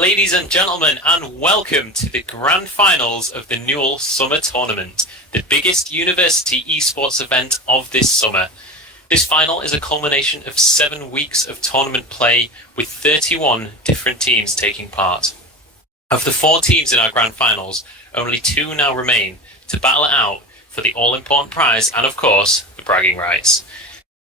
ladies and gentlemen, and welcome to the grand finals of the Nuel Summer Tournament, the biggest university esports event of this summer. This final is a culmination of 7 weeks of tournament play with 31 different teams taking part. Of the 4 teams in our grand finals, only 2 now remain to battle it out for the all-important prize and, of course, the bragging rights.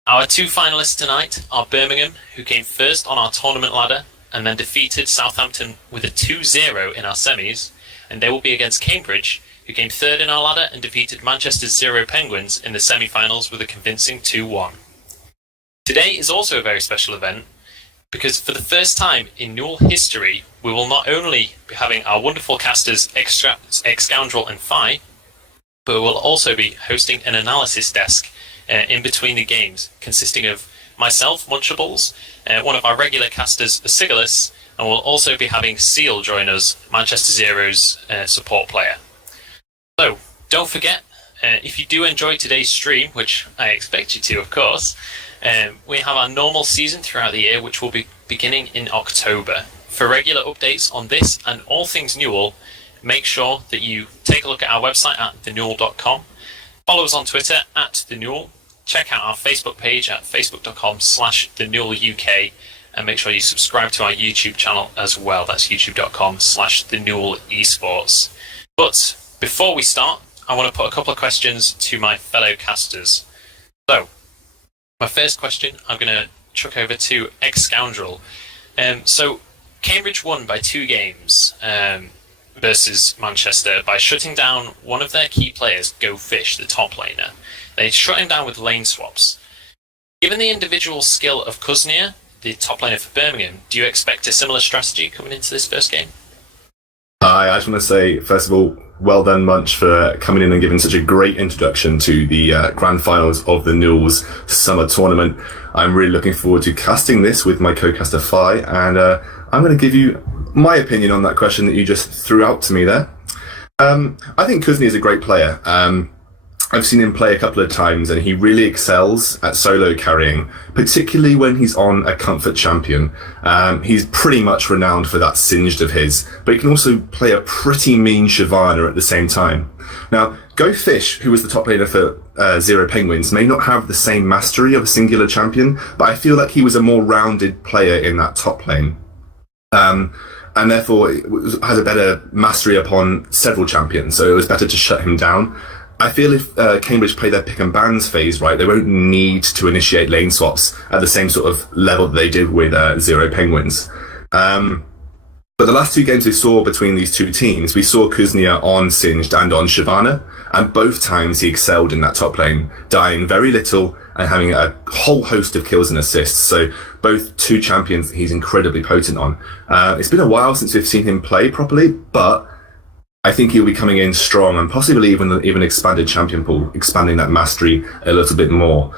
Our 2 finalists tonight are Birmingham, who came first on our tournament ladder and then defeated Southampton with a 2-0 in our semis, and they will be against Cambridge, who came third in our ladder and defeated Manchester's Zero Penguins in the semi-finals with a convincing 2-1. Today is also a very special event, because for the first time in Nuel history, we will not only be having our wonderful casters X-Scoundrel and Phi, but we will also be hosting an analysis desk in between the games, consisting of myself, Munchables, one of our regular casters, Sigilis, and we'll also be having Seal join us, Manchester Zero's support player. So, don't forget, if you do enjoy today's stream, which I expect you to, of course, we have our normal season throughout the year, which will be beginning in October. For regular updates on this and all things Nuel, make sure that you take a look at our website at thenuel.com, follow us on Twitter at thenuel, check out our Facebook page at facebook.com/thenueluk, and make sure you subscribe to our YouTube channel as well. That's youtube.com/thenuelesports. But before we start, I want to put a couple of questions to my fellow casters. So, my first question, I'm going to chuck over to X-Scoundrel. So, Cambridge won by 2 games versus Manchester by shutting down one of their key players, Go Fish, the top laner. They shut him down with lane swaps. Given the individual skill of Kuznia, the top laner for Birmingham, do you expect a similar strategy coming into this first game? I just want to say, first of all, well done, Munch, for coming in and giving such a great introduction to the grand finals of the Nuel's Summer Tournament. I'm really looking forward to casting this with my co-caster Phi, and I'm going to give you my opinion on that question that you just threw out to me there. I think Kuznia is a great player. I've seen him play a couple of times, and he really excels at solo carrying, particularly when he's on a comfort champion. He's pretty much renowned for that Singed of his, but he can also play a pretty mean Shyvana at the same time. Now, Go Fish, who was the top laner for Zero Penguins, may not have the same mastery of a singular champion, but I feel like he was a more rounded player in that top lane. And therefore has a better mastery upon several champions, so it was better to shut him down. I feel if Cambridge play their pick and bans phase right, they won't need to initiate lane swaps at the same sort of level that they did with Zero Penguins. But the last 2 games we saw between these 2 teams, we saw Kuznia on Singed and on Shyvana, and both times he excelled in that top lane, dying very little and having a whole host of kills and assists. So both 2 champions that he's incredibly potent on. It's been a while since we've seen him play properly, but I think he'll be coming in strong and possibly even expanded champion pool, expanding that mastery a little bit more.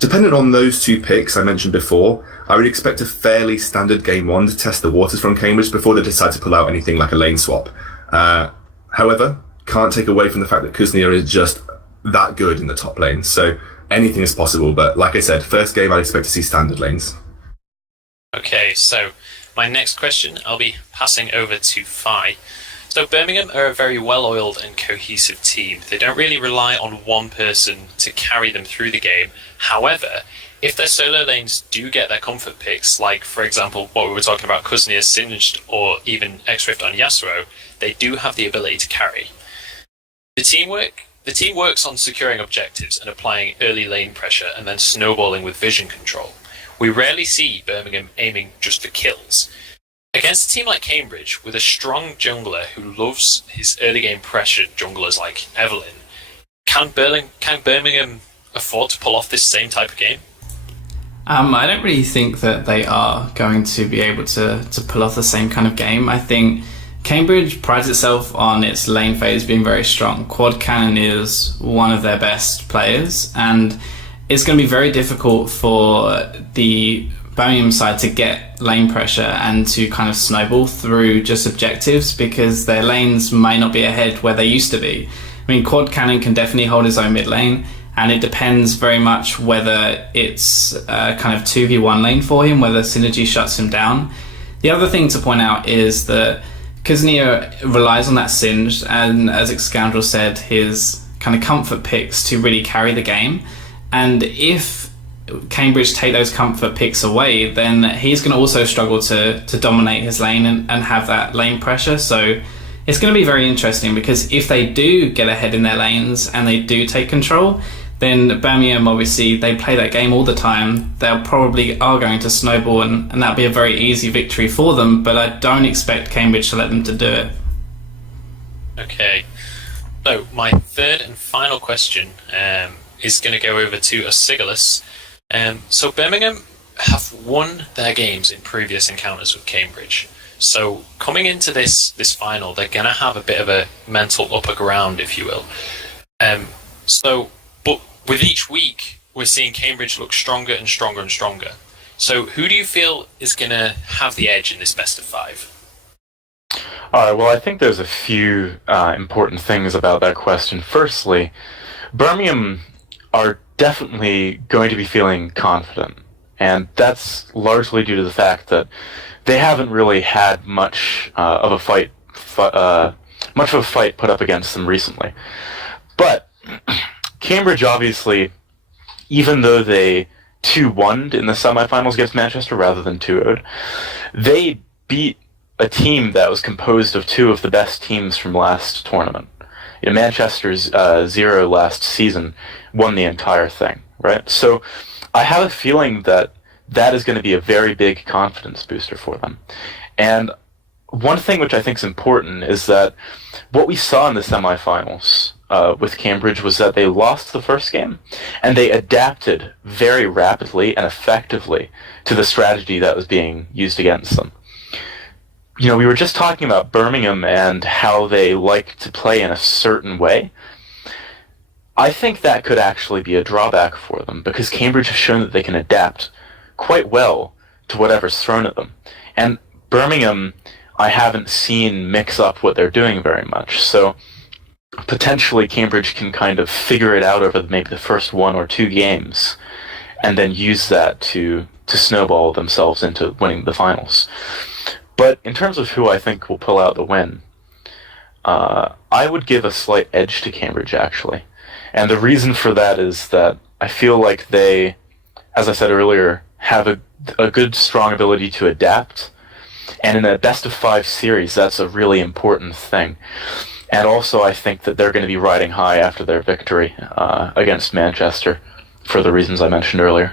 Depending on those 2 picks I mentioned before, I would expect a fairly standard game 1 to test the waters from Cambridge before they decide to pull out anything like a lane swap. However, can't take away from the fact that Kuznia is just that good in the top lane, so anything is possible. But like I said, first game I'd expect to see standard lanes. Okay, so my next question I'll be passing over to Phi. So Birmingham are a very well-oiled and cohesive team. They don't really rely on one person to carry them through the game. However, if their solo lanes do get their comfort picks, like, for example, what we were talking about, Kuznia's Singed or even X-Rift on Yasuo, they do have the ability to carry. The team works on securing objectives and applying early lane pressure and then snowballing with vision control. We rarely see Birmingham aiming just for kills. Against a team like Cambridge, with a strong jungler who loves his early game pressure junglers like Evelyn, can Birmingham afford to pull off this same type of game? I don't really think that they are going to be able to pull off the same kind of game. I think Cambridge prides itself on its lane phase being very strong. Quad Cannon is one of their best players, and it's going to be very difficult for the Birmingham side to get lane pressure and to kind of snowball through just objectives, because their lanes may not be ahead where they used to be. I mean, Quad Cannon can definitely hold his own mid lane, and it depends very much whether it's kind of 2v1 lane for him, whether Synergy shuts him down. The other thing to point out is that Kuznir relies on that Singed, and as Scoundrel said, his kind of comfort picks to really carry the game. And if Cambridge take those comfort picks away, then he's going to also struggle to dominate his lane and have that lane pressure. So it's going to be very interesting, because if they do get ahead in their lanes and they do take control, then Birmingham, obviously, they play that game all the time. They'll probably are going to snowball, and that'll be a very easy victory for them, but I don't expect Cambridge to let them to do it. Okay. So, my third and final question is going to go over to Osigalus. So, Birmingham have won their games in previous encounters with Cambridge. So, coming into this final, they're going to have a bit of a mental upper ground, if you will. But with each week, we're seeing Cambridge look stronger and stronger and stronger. So who do you feel is going to have the edge in this best of five? Well, I think there's a few important things about that question. Firstly, Birmingham are definitely going to be feeling confident, and that's largely due to the fact that they haven't really had much of a fight put up against them recently. But Cambridge, obviously, even though they 2-1'd in the semifinals against Manchester rather than 2-0'd, they beat a team that was composed of two of the best teams from last tournament. Manchester's 0 last season won the entire thing, right? So I have a feeling that is going to be a very big confidence booster for them. And one thing which I think is important is that what we saw in the semifinals with Cambridge was that they lost the first game, and they adapted very rapidly and effectively to the strategy that was being used against them. We were just talking about Birmingham and how they like to play in a certain way. I think that could actually be a drawback for them, because Cambridge has shown that they can adapt quite well to whatever's thrown at them. And Birmingham, I haven't seen mix up what they're doing very much, so potentially Cambridge can kind of figure it out over maybe the first 1 or 2 games, and then use that to snowball themselves into winning the finals. But in terms of who I think will pull out the win, I would give a slight edge to Cambridge, actually. And the reason for that is that I feel like they, as I said earlier, have a good, strong ability to adapt. And in a best-of-5 series, that's a really important thing. And also, I think that they're going to be riding high after their victory against Manchester, for the reasons I mentioned earlier.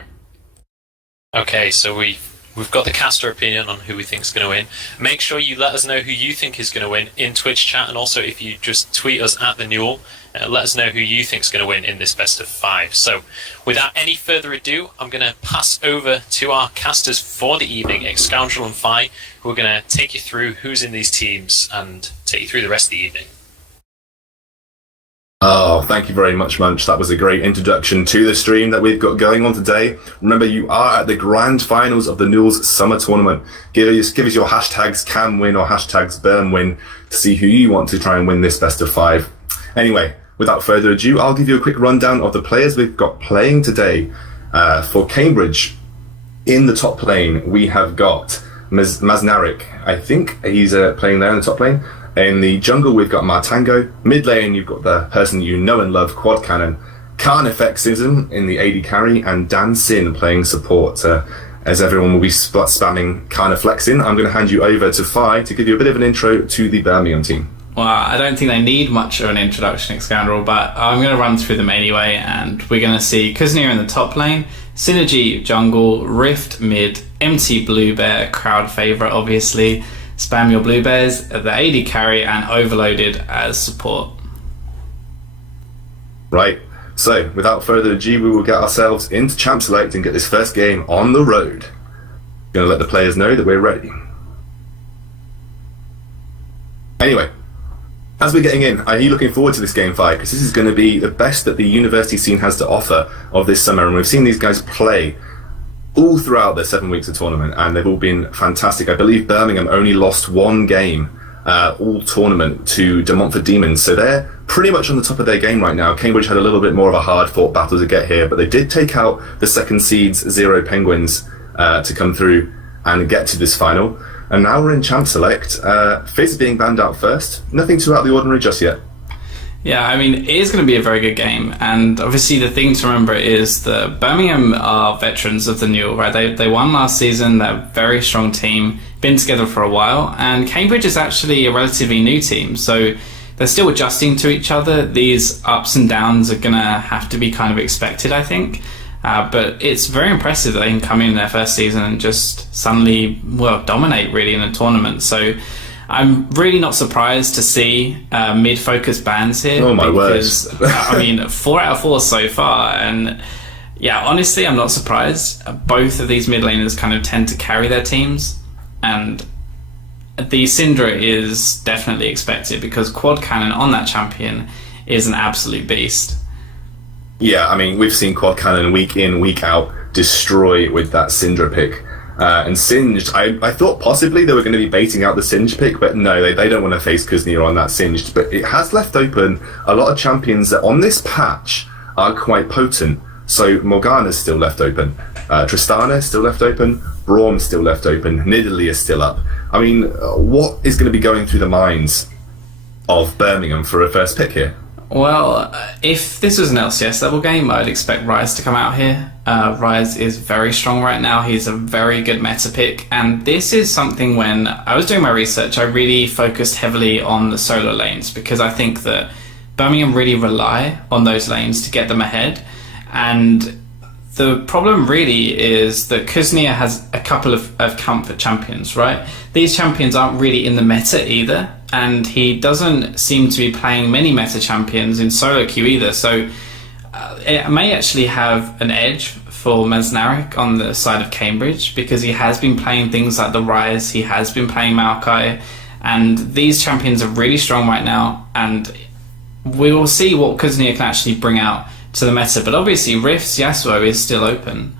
Okay, so we've got the caster opinion on who we think is going to win. Make sure you let us know who you think is going to win in Twitch chat, and also if you just tweet us at the Nuel, let us know who you think is going to win in this best of 5. So, without any further ado, I'm going to pass over to our casters for the evening, Scoundrel and Fi, who are going to take you through who's in these teams and take you through the rest of the evening. Oh, thank you very much, Munch. That was a great introduction to the stream that we've got going on today. Remember, you are at the grand finals of the Nuel's Summer Tournament. Give us your hashtags CamWin or hashtags BirmWin to see who you want to try and win this best of 5. Anyway, without further ado, I'll give you a quick rundown of the players we've got playing today. For Cambridge, in the top lane, we have got Maznarik. I think he's playing there in the top lane. In the jungle, we've got Martango. Mid lane, you've got the person you know and love, Quad Cannon. Carnifexism in the AD carry, and Dan Sin playing support. As everyone will be spamming Carniflexin, I'm going to hand you over to Fi to give you a bit of an intro to the Birmingham team. Well, I don't think they need much of an introduction, Scoundrel, but I'm going to run through them anyway, and we're going to see Kuznir in the top lane, Synergy jungle, Rift mid, MT Blue Bear, crowd favourite obviously, Spam Your Blue Bears, the AD carry, and Overloaded as support. Right, so without further ado, we will get ourselves into Champ Select and get this first game on the road. Going to let the players know that we're ready. Anyway, as we're getting in, are you looking forward to this game 5? Because this is going to be the best that the university scene has to offer of this summer, and we've seen these guys play all throughout their 7 weeks of tournament, and they've all been fantastic. I believe Birmingham only lost 1 game all tournament to De Montfort Demons, so they're pretty much on the top of their game right now. Cambridge had a little bit more of a hard-fought battle to get here, but they did take out the second seeds, 0 Penguins, to come through and get to this final. And now we're in Champ Select. Fizz being banned out first. Nothing too out of the ordinary just yet. Yeah, I mean, it is going to be a very good game, and obviously the thing to remember is that Birmingham are veterans of the Newell, right? They won last season, they're a very strong team, been together for a while, and Cambridge is actually a relatively new team, so they're still adjusting to each other. These ups and downs are going to have to be kind of expected, I think, but it's very impressive that they can come in their first season and just suddenly, well, dominate really in a tournament, so I'm really not surprised to see mid-focus bans here. Oh my word. I mean, 4 out of 4 so far, and yeah, honestly, I'm not surprised. Both of these mid laners kind of tend to carry their teams, and the Syndra is definitely expected because Quad Cannon on that champion is an absolute beast. Yeah, I mean, we've seen Quad Cannon week in, week out destroy with that Syndra pick. And Singed, I thought possibly they were going to be baiting out the Singed pick, but no, they don't want to face Kuznia on that Singed. But it has left open a lot of champions that on this patch are quite potent. So Morgana's still left open, Tristana is still left open, Braum's still left open, Nidalee is still up. I mean, what is going to be going through the minds of Birmingham for a first pick here? Well, if this was an LCS level game, I'd expect Ryze to come out here. Ryze is very strong right now. He's a very good meta pick. And this is something when I was doing my research, I really focused heavily on the solo lanes because I think that Birmingham really rely on those lanes to get them ahead. And the problem really is that Kuznia has a couple of comfort champions, right? These champions aren't really in the meta either, and he doesn't seem to be playing many meta champions in solo queue either, so it may actually have an edge for Mesnarek on the side of Cambridge because he has been playing things like the Ryze, he has been playing Maokai, and these champions are really strong right now, and we will see what Kuznia can actually bring out to the meta, but obviously Rift's Yasuo is still open.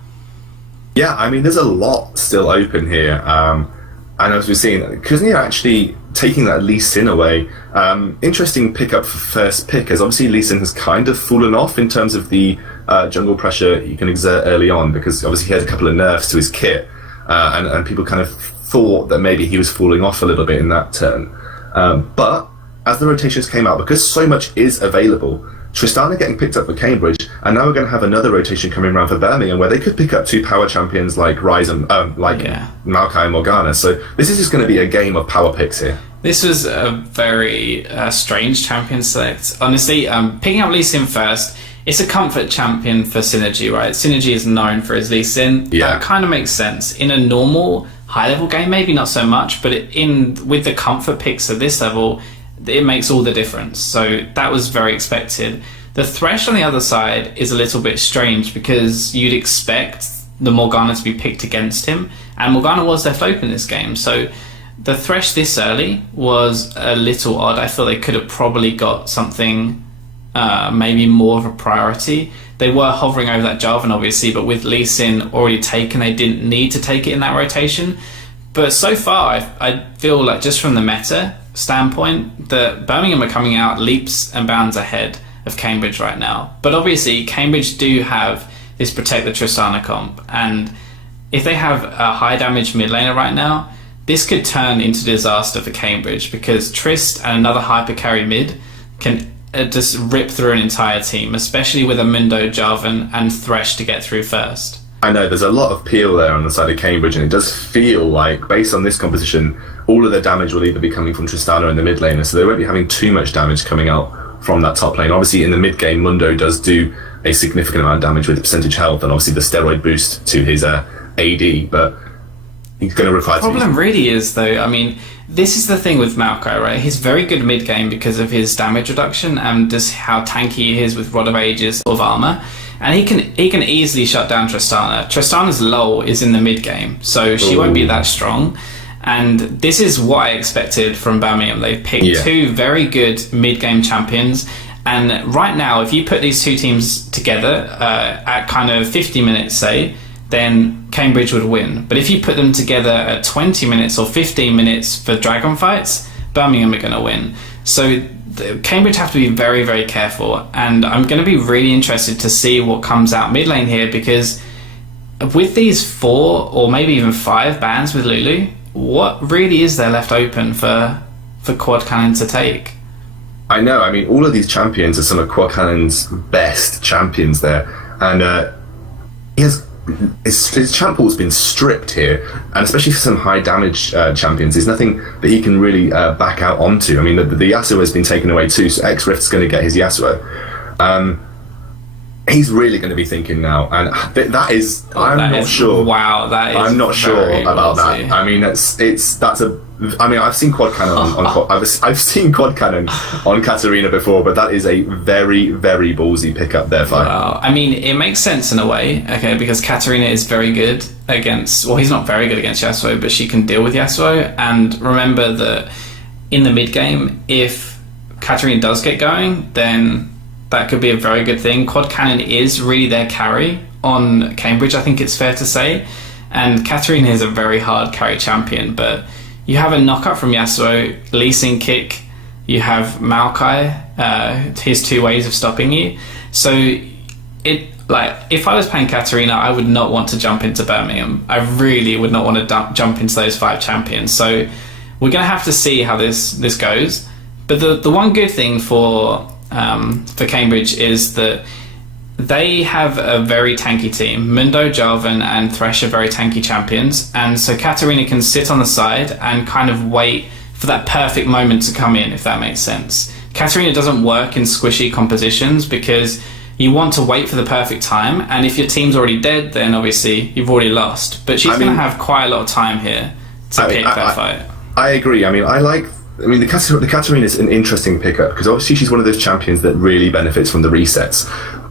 Yeah, I mean, there's a lot still open here. And as we've seen, Kuznia actually taking that Lee Sin away. Interesting pickup for first pick, as obviously Lee Sin has kind of fallen off in terms of the jungle pressure he can exert early on, because obviously he had a couple of nerfs to his kit, and people kind of thought that maybe he was falling off a little bit in that turn. But as the rotations came out, because so much is available, Tristana getting picked up for Cambridge, and now we're going to have another rotation coming around for Birmingham where they could pick up 2 power champions like Ryze and Maokai and Morgana. So this is just going to be a game of power picks here. This was a very strange champion select. Honestly, picking up Lee Sin first, it's a comfort champion for Synergy, right? Synergy is known for his Lee Sin. Yeah. That kind of makes sense. In a normal high-level game, maybe not so much, but with the comfort picks at this level, it makes all the difference. So that was very expected. The Thresh on the other side is a little bit strange because you'd expect the Morgana to be picked against him, and Morgana was left open this game. So the Thresh this early was a little odd. I thought they could have probably got something maybe more of a priority. They were hovering over that Jarvan obviously, but with Lee Sin already taken, they didn't need to take it in that rotation. But so far, I feel like just from the meta standpoint, that Birmingham are coming out leaps and bounds ahead of Cambridge right now. But obviously, Cambridge do have this Protect the Tristana comp, and if they have a high damage mid laner right now, this could turn into disaster for Cambridge because Trist and another hyper carry mid can just rip through an entire team, especially with a Mundo, Jarvan, and Thresh to get through first. I know there's a lot of peel there on the side of Cambridge, and it does feel like, based on this composition, all of the damage will either be coming from Tristana in the mid laner, so they won't be having too much damage coming out from that top lane. Obviously, in the mid game, Mundo does do a significant amount of damage with percentage health, and obviously the steroid boost to his AD, but he's going to require. The problem really is, though, I mean, this is the thing with Maokai, right? He's very good mid game because of his damage reduction and just how tanky he is with Rod of Ages of armor. And he can easily shut down Tristana. Tristana's lull is in the mid game, so she won't be that strong. And this is what I expected from Birmingham. They've picked 2 very good mid game champions. And right now, if you put these 2 teams together at kind of 50 minutes, say, then Cambridge would win. But if you put them together at 20 minutes or 15 minutes for dragon fights, Birmingham are going to win. So Cambridge have to be very, very careful, and I'm going to be really interested to see what comes out mid lane here, because with these 4 or maybe even 5 bans with Lulu, what really is there left open for Quad Cannon to take? I know. I mean, all of these champions are some of Quad Cannon's best champions there, and his champ pool's been stripped here, and especially for some high damage champions, there's nothing that he can really back out onto. I mean, the Yasuo has been taken away too, so X-Rift's going to get his Yasuo. He's really going to be thinking now, and that is. I'm not sure. Wow, that is. I'm not sure about ballsy. that. I mean, that's a. I mean, I've seen Quad Cannon I've seen Quad Cannon on Katarina before, but that is a very, very ballsy pickup there. Well, I mean, it makes sense in a way, okay, because Katarina is very good against. Well, he's not very good against Yasuo, but she can deal with Yasuo. And remember that in the mid game, if Katarina does get going, then that could be a very good thing. Quad Cannon is really their carry on Cambridge, I think it's fair to say. And Katarina is a very hard carry champion, but you have a knockup from Yasuo, Lee Sin kick, you have Maokai, his two ways of stopping you. So if I was playing Katarina, I would not want to jump into Birmingham. I really would not want to jump into those 5 champions. So we're going to have to see how this goes. But the one good thing for Cambridge is that they have a very tanky team. Mundo, Jarvan, and Thresh are very tanky champions, and so Katarina can sit on the side and kind of wait for that perfect moment to come in, if that makes sense. Katarina doesn't work in squishy compositions because you want to wait for the perfect time, and if your team's already dead, then obviously you've already lost. But she's going to have quite a lot of time here to pick that fight. I agree. I mean, the Katarina is an interesting pickup because obviously she's one of those champions that really benefits from the resets.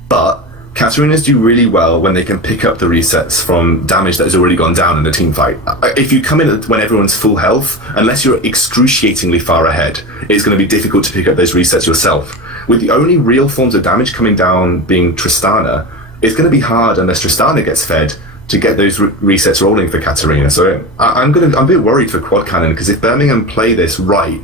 But Katarinas do really well when they can pick up the resets from damage that has already gone down in a team fight. If you come in when everyone's full health, unless you're excruciatingly far ahead, it's going to be difficult to pick up those resets yourself. With the only real forms of damage coming down being Tristana, it's going to be hard unless Tristana gets fed to get those resets rolling for Katarina. So I'm a bit worried for Quad Cannon because if Birmingham play this right,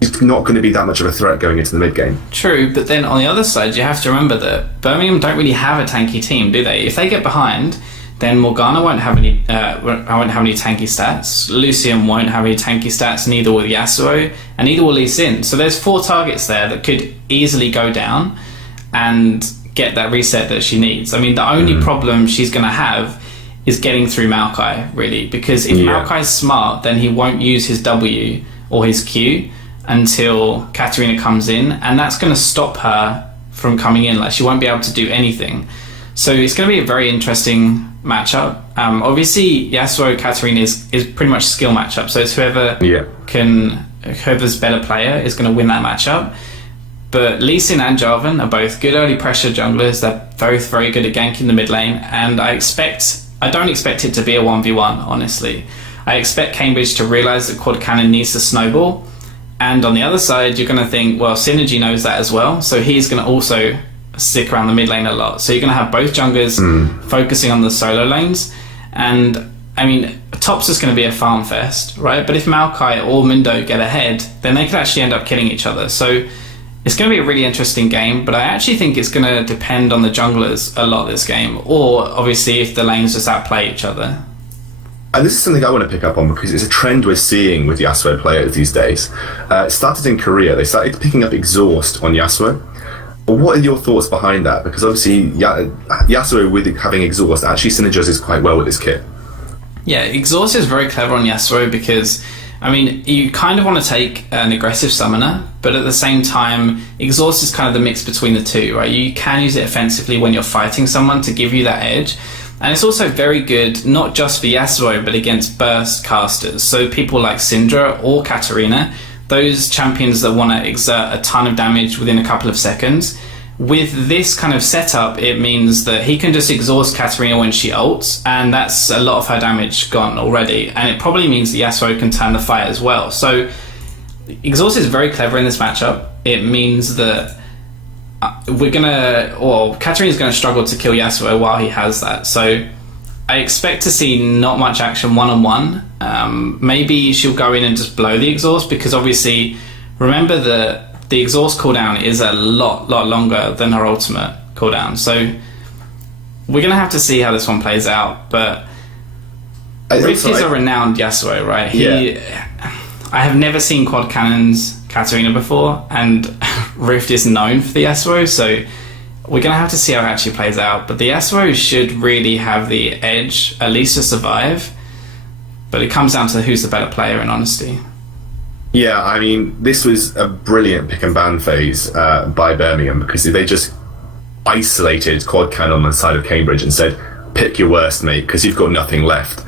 it's not going to be that much of a threat going into the mid game. True, but then on the other side, you have to remember that Birmingham don't really have a tanky team, do they? If they get behind, then Morgana won't have any tanky stats. Lucian won't have any tanky stats. Neither will Yasuo, and neither will Lee Sin. So there's 4 targets there that could easily go down and get that reset that she needs. I mean, the only problem she's going to have is getting through Maokai, really, because if Maokai's smart, then he won't use his W or his Q until Katarina comes in, and that's going to stop her from coming in. Like, she won't be able to do anything. So it's going to be a very interesting matchup. Obviously, Yasuo Katarina is pretty much skill matchup, so it's whoever's better player is going to win that matchup. But Lee Sin and Jarvan are both good early pressure junglers. They're both very good at ganking the mid lane, and I don't expect it to be a 1v1, honestly. I expect Cambridge to realise that Quad Cannon needs to snowball. And on the other side, you're going to think, well, Synergy knows that as well, so he's going to also stick around the mid lane a lot. So you're going to have both junglers focusing on the solo lanes. And, I mean, top's just going to be a farm fest, right? But if Maokai or Mundo get ahead, then they could actually end up killing each other. So it's going to be a really interesting game, but I actually think it's going to depend on the junglers a lot this game, or obviously if the lanes just outplay each other. And this is something I want to pick up on because it's a trend we're seeing with Yasuo players these days. It started in Korea. They started picking up Exhaust on Yasuo. But what are your thoughts behind that? Because obviously Yasuo with having Exhaust actually synergizes quite well with his kit. Yeah, Exhaust is very clever on Yasuo because, I mean, you kind of want to take an aggressive summoner, but at the same time, Exhaust is kind of the mix between the two, right? You can use it offensively when you're fighting someone to give you that edge. And it's also very good, not just for Yasuo, but against burst casters. So people like Syndra or Katarina, those champions that want to exert a ton of damage within a couple of seconds. With this kind of setup, it means that he can just exhaust Katarina when she ults, and that's a lot of her damage gone already. And it probably means that Yasuo can turn the fight as well. So exhaust is very clever in this matchup. It means that Katarina's going to struggle to kill Yasuo while he has that. So I expect to see not much action one-on-one. Maybe she'll go in and just blow the exhaust, because obviously, remember that the exhaust cooldown is a lot longer than her ultimate cooldown. So we're going to have to see how this one plays out. But Rift is a renowned Yasuo, right? I have never seen quad cannons Katarina before, and Rift is known for the Yasuo, so we're going to have to see how it actually plays out. But the Yasuo should really have the edge, at least to survive. But it comes down to who's the better player, in honesty. Yeah, I mean, this was a brilliant pick and ban phase by Birmingham, because they just isolated quad cannon on the side of Cambridge and said, pick your worst, mate, because you've got nothing left.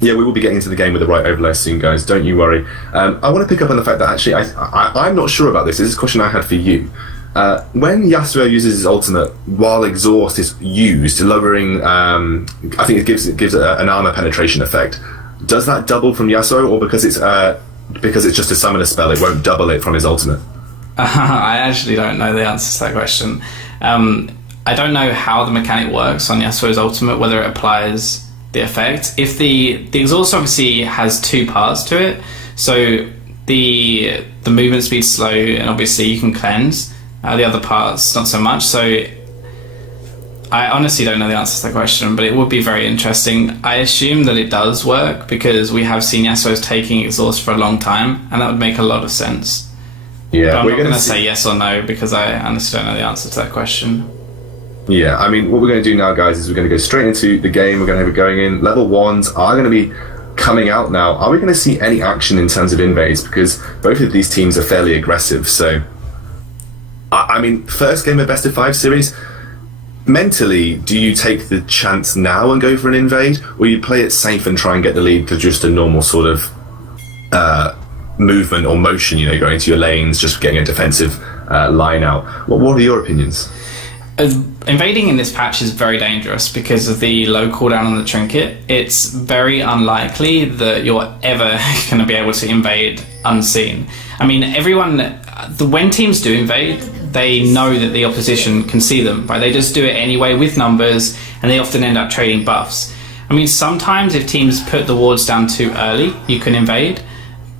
Yeah, we will be getting into the game with the right overlay soon, guys. Don't you worry. I want to pick up on the fact that actually, I'm not sure about this. This is a question I had for you. When Yasuo uses his ultimate while exhaust is used, lowering, I think it gives an armor penetration effect. Does that double from Yasuo, or because it's just a summoner spell, it won't double it from his ultimate? I actually don't know the answer to that question. I don't know how the mechanic works on Yasuo's ultimate, whether it applies the effect. If the exhaust obviously has two parts to it, so the movement speed's slow, and obviously you can cleanse. The other parts not so much. So I honestly don't know the answer to that question, but it would be very interesting. I assume that it does work because we have seen Yasuo's taking exhaust for a long time, and that would make a lot of sense. Yeah, but I'm not going to say yes or no because I honestly don't know the answer to that question. Yeah, I mean, what we're going to do now, guys, is we're going to go straight into the game. We're going to have it going in. Level 1s are going to be coming out now. Are we going to see any action in terms of invades? Because both of these teams are fairly aggressive. So, I mean, first game of best of 5 series, mentally, do you take the chance now and go for an invade? Or you play it safe and try and get the lead for just a normal sort of movement or motion, you know, going to your lanes, just getting a defensive line out? What are your opinions? Invading in this patch is very dangerous because of the low cooldown on the trinket. It's very unlikely that you're ever going to be able to invade unseen. I mean, when teams do invade, they know that the opposition can see them, right? They just do it anyway with numbers, and they often end up trading buffs. I mean, sometimes if teams put the wards down too early, you can invade,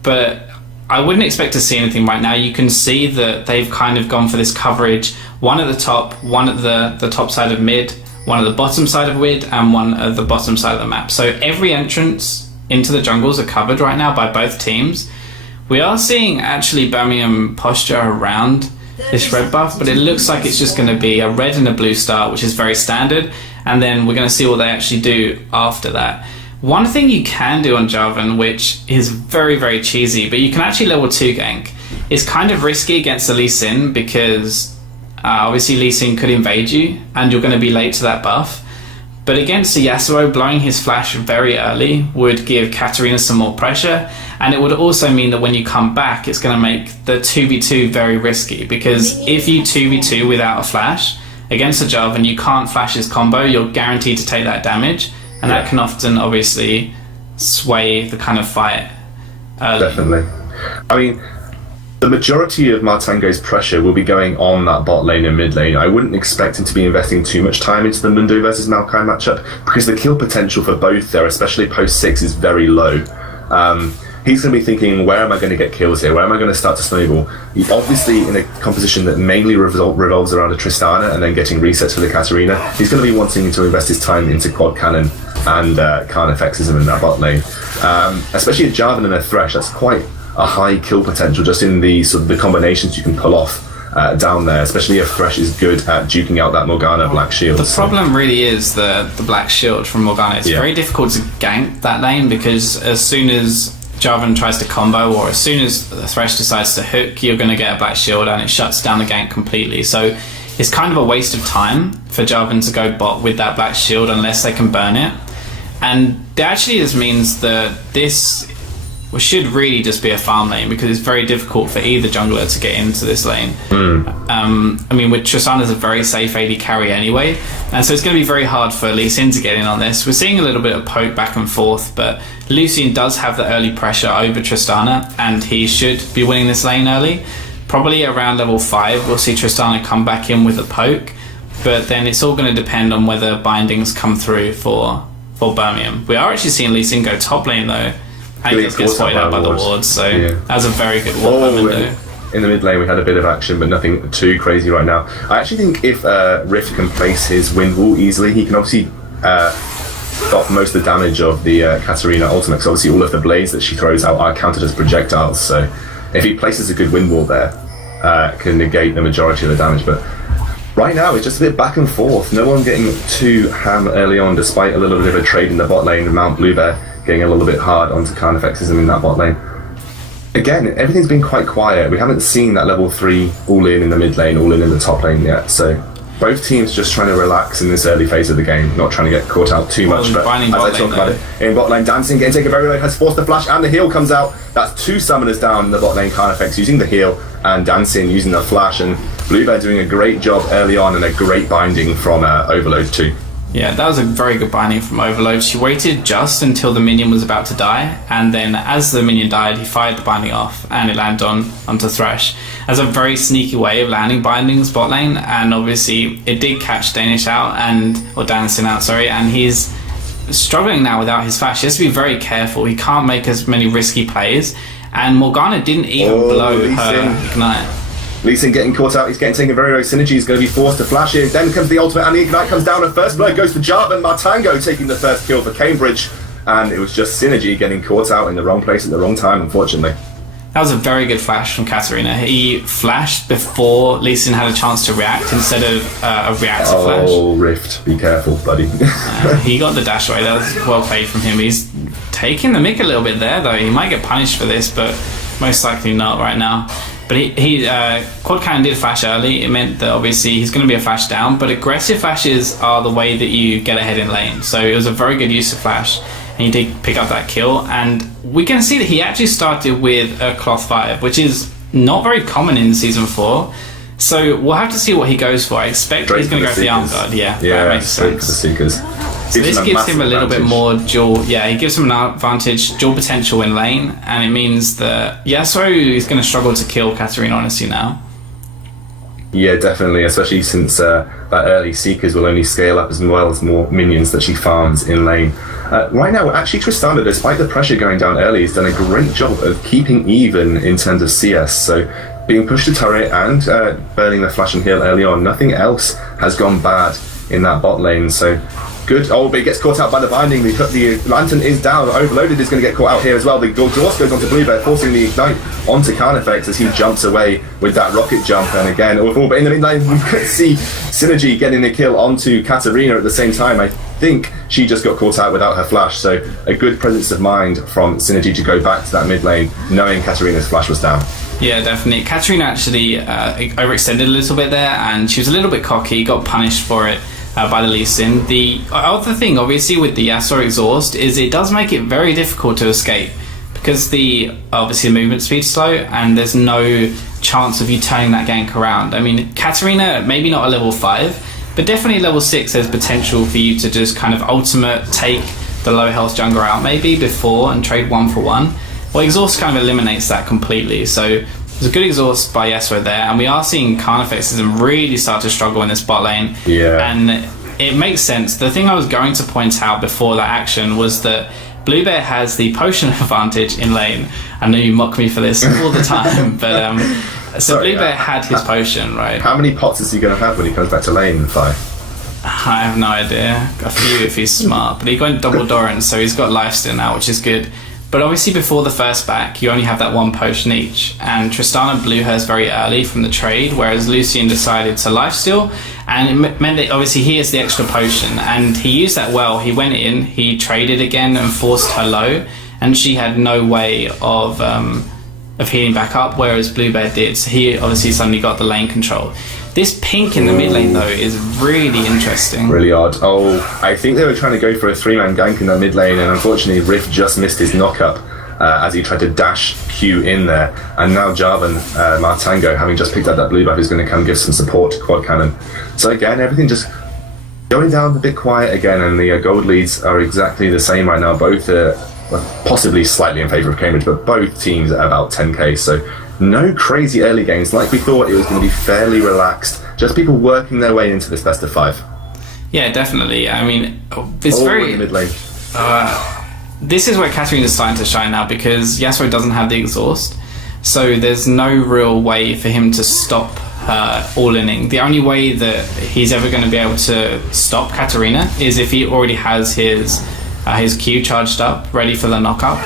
but I wouldn't expect to see anything right now. You can see that they've kind of gone for this coverage, one at the top, one at the top side of mid, one at the bottom side of mid, and one at the bottom side of the map. So every entrance into the jungles are covered right now by both teams. We are seeing actually Birmingham posture around this red buff, but it looks like it's just going to be a red and a blue start, which is very standard, and then we're going to see what they actually do after that. One thing you can do on Jarvan, which is very, very cheesy, but you can actually level 2 gank, is kind of risky against the Lee Sin because obviously Lee Sin could invade you and you're going to be late to that buff. But against the Yasuo, blowing his flash very early would give Katarina some more pressure, and it would also mean that when you come back, it's going to make the 2v2 very risky, because if you 2v2 without a flash against a Jarvan, you can't flash his combo, you're guaranteed to take that damage. And that can often, obviously, sway the kind of fight early. Definitely. I mean, the majority of Martango's pressure will be going on that bot lane and mid lane. I wouldn't expect him to be investing too much time into the Mundo versus Maokai matchup, because the kill potential for both there, especially post 6, is very low. He's going to be thinking, where am I going to get kills here? Where am I going to start to snowball? He's obviously in a composition that mainly revolves around a Tristana and then getting resets for the Katarina. He's going to be wanting to invest his time into quad cannon and Carnifexism in that bot lane. Especially a Jarvan and a Thresh, that's quite a high kill potential just in the sort of the combinations you can pull off down there, especially if Thresh is good at duking out that Morgana Black Shield. The problem really is the Black Shield from Morgana. It's very difficult to gank that lane, because as soon as Jarvan tries to combo, or as soon as the Thresh decides to hook, you're going to get a Black Shield and it shuts down the gank completely. So it's kind of a waste of time for Jarvan to go bot with that Black Shield unless they can burn it. And actually this means that this should really just be a farm lane, because it's very difficult for either jungler to get into this lane. I mean, with Tristana's a very safe AD carry anyway, and so it's going to be very hard for Lee Sin to get in on this. We're seeing a little bit of poke back and forth, but Lucian does have the early pressure over Tristana, and he should be winning this lane early. Probably around level 5 we'll see Tristana come back in with a poke, but then it's all going to depend on whether bindings come through for Birmingham. We are actually seeing Lee Sin go top lane though, and gets spotted out by the wards, so that's a very good ward by Mundo. In the mid lane we had a bit of action, but nothing too crazy right now. I actually think if Rift can place his wind wall easily, he can obviously got most of the damage of the Katarina ultimate, because obviously all of the blades that she throws out are counted as projectiles, so if he places a good wind wall there, can negate the majority of the damage. But right now it's just a bit back and forth, no one getting too ham early on, despite a little bit of a trade in the bot lane, Mount Bluebear getting a little bit hard onto Carnifexism in that bot lane. Again, everything's been quite quiet. We haven't seen that level 3 all in the mid lane, all in the top lane yet. So both teams just trying to relax in this early phase of the game, not trying to get caught out too much. But as I talk about it, in bot lane, Dancing getting taken very low, has forced the flash, and the heal comes out. That's 2 summoners down in the bot lane. Carnifex using the heal, and Dancing using the flash, and Bluebear doing a great job early on, and a great binding from Overload too. Yeah, that was a very good binding from Overload. She waited just until the minion was about to die, and then as the minion died, he fired the binding off, and it landed onto Thresh. That's a very sneaky way of landing bindings bot lane, and obviously it did catch Danish out, or Dancing out, sorry, and he's struggling now without his flash. He has to be very careful. He can't make as many risky plays, and Morgana didn't even blow her Ignite. Lee Sin getting caught out, he's getting taken very low. Synergy is going to be forced to flash in. Then comes the ultimate, and the Ignite comes down, and first blood goes to Jarvan. Martango taking the first kill for Cambridge, and it was just Synergy getting caught out in the wrong place at the wrong time, unfortunately. That was a very good flash from Katarina. He flashed before Lee Sin had a chance to react instead of a reactive flash. Oh, Rift, be careful, buddy. He got the dash away. That was well played from him. He's taking the mick a little bit there, though. He might get punished for this, but most likely not right now. But he Quad Cannon did flash early. It meant that obviously he's going to be a flash down, but aggressive flashes are the way that you get ahead in lane. So it was a very good use of flash, and he did pick up that kill. And we can see that he actually started with a Cloth 5, which is not very common in Season 4. So we'll have to see what he goes for. I expect he's going to go for the Arm Guard. Yeah, that makes sense. For the Seekers. So this gives him a little bit more dual. Yeah, he gives him an advantage, dual potential in lane, and it means that Yasuo is going to struggle to kill Katarina, honestly, now. Yeah, definitely, especially since that early Seekers will only scale up as well as more minions that she farms in lane. Right now, actually, Tristana, despite the pressure going down early, has done a great job of keeping even in terms of CS. So being pushed to turret and burning the flash and heal early on, nothing else has gone bad in that bot lane. So good. Oh, but he gets caught out by the binding. The Lantern is down. Overloaded is going to get caught out here as well. The Exhaust goes onto Bluebear, forcing the Ignite onto Carnifex as he jumps away with that rocket jump. And again, but in the mid lane, we could see Synergy getting the kill onto Katarina at the same time. I think she just got caught out without her flash. So a good presence of mind from Synergy to go back to that mid lane, knowing Katarina's flash was down. Yeah, definitely. Katarina actually overextended a little bit there, and she was a little bit cocky, got punished for it by the Lee Sin. The other thing, obviously, with the Yasuo exhaust is it does make it very difficult to escape, because obviously the movement speed's slow, and there's no chance of you turning that gank around. I mean, Katarina, maybe not a level 5, but definitely level 6, there's potential for you to just kind of ultimate take the low health jungler out maybe before and trade 1 for 1. Well, exhaust kind of eliminates that completely. So there's a good exhaust by Yasuo there, and we are seeing Carnifexism really start to struggle in this bot lane. Yeah. And it makes sense. The thing I was going to point out before that action was that Bluebear has the potion advantage in lane. I know you mock me for this all the time, but so Bluebear had his potion, right? How many pots is he going to have when he comes back to lane in 5? I have no idea. A few if he's smart, but he got double Doran, so he's got lifesteal now, which is good. But obviously before the first back, you only have that 1 potion each, and Tristana blew hers very early from the trade, whereas Lucian decided to lifesteal, and it meant that obviously he has the extra potion, and he used that well. He went in, he traded again and forced her low, and she had no way of healing back up, whereas Bluebear did, so he obviously suddenly got the lane control. This pink in the mid lane, though, is really interesting. Really odd. Oh, I think they were trying to go for a 3-man gank in that mid lane, and unfortunately Rift just missed his knock-up as he tried to dash Q in there. And now Jarvan, Martango, having just picked up that blue buff, is going to come give some support to Quad Cannon. So again, everything just going down a bit quiet again, and the gold leads are exactly the same right now. Both are possibly slightly in favour of Cambridge, but both teams are about 10k, so no crazy early games like we thought. It was going to be fairly relaxed, just people working their way into this best of 5. Yeah, definitely. I mean, it's very in the mid lane. This is where Katarina's starting to shine now, because Yasuo doesn't have the exhaust, so there's no real way for him to stop all inning. The only way that he's ever going to be able to stop Katarina is if he already has his Q charged up, ready for the knockup,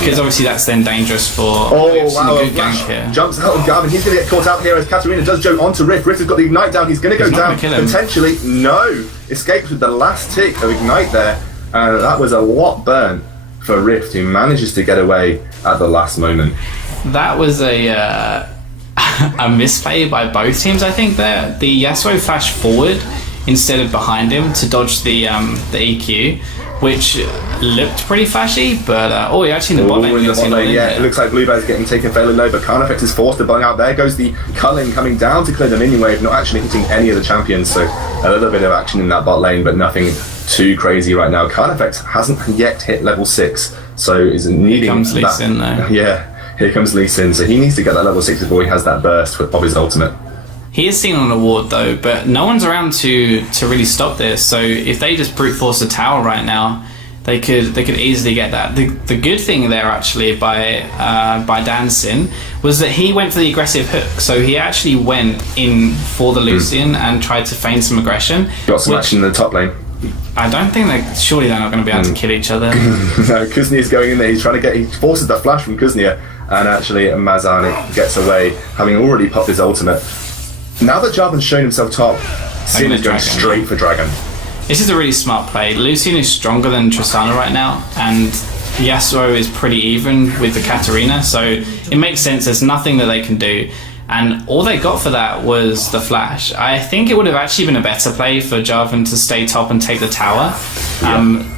because obviously that's then dangerous for a good gank here. Jumps out of Garvin. He's going to get caught out here as Katarina does jump onto Rift. Rift has got the Ignite down. He's going to go down. Potentially, no. Escapes with the last tick of Ignite there. And that was a lot burn for Rift, who manages to get away at the last moment. That was a misplay by both teams, I think. There, the Yasuo flashed forward instead of behind him to dodge the EQ, which looked pretty flashy, but he actually in the bot lane. Yeah, it looks like Bluebear's getting taken fairly low, but Carnifex is forced to bung out. There goes the culling coming down to clear the minion wave, not actually hitting any of the champions, so a little bit of action in that bot lane, but nothing too crazy right now. Carnifex hasn't yet hit level 6, so is needing Here comes Lee Sin, though. Yeah, here comes Lee Sin, so he needs to get that level 6 before he has that burst of his ultimate. He is seen on a ward though, but no one's around to really stop this. So if they just brute force the tower right now, they could easily get that. The good thing there actually by Dansin was that he went for the aggressive hook. So he actually went in for the Lucian and tried to feign some aggression. Got some action in the top lane. I don't think surely they're not going to be able to kill each other. No, Kuznia's going in there. He forces that flash from Kuznia, and actually Mazan gets away, having already popped his ultimate. Now that Jarvan's shown himself top, Sin is going straight for Dragon. This is a really smart play. Lucian is stronger than Tristana right now, and Yasuo is pretty even with the Katarina, so it makes sense. There's nothing that they can do. And all they got for that was the flash. I think it would have actually been a better play for Jarvan to stay top and take the tower.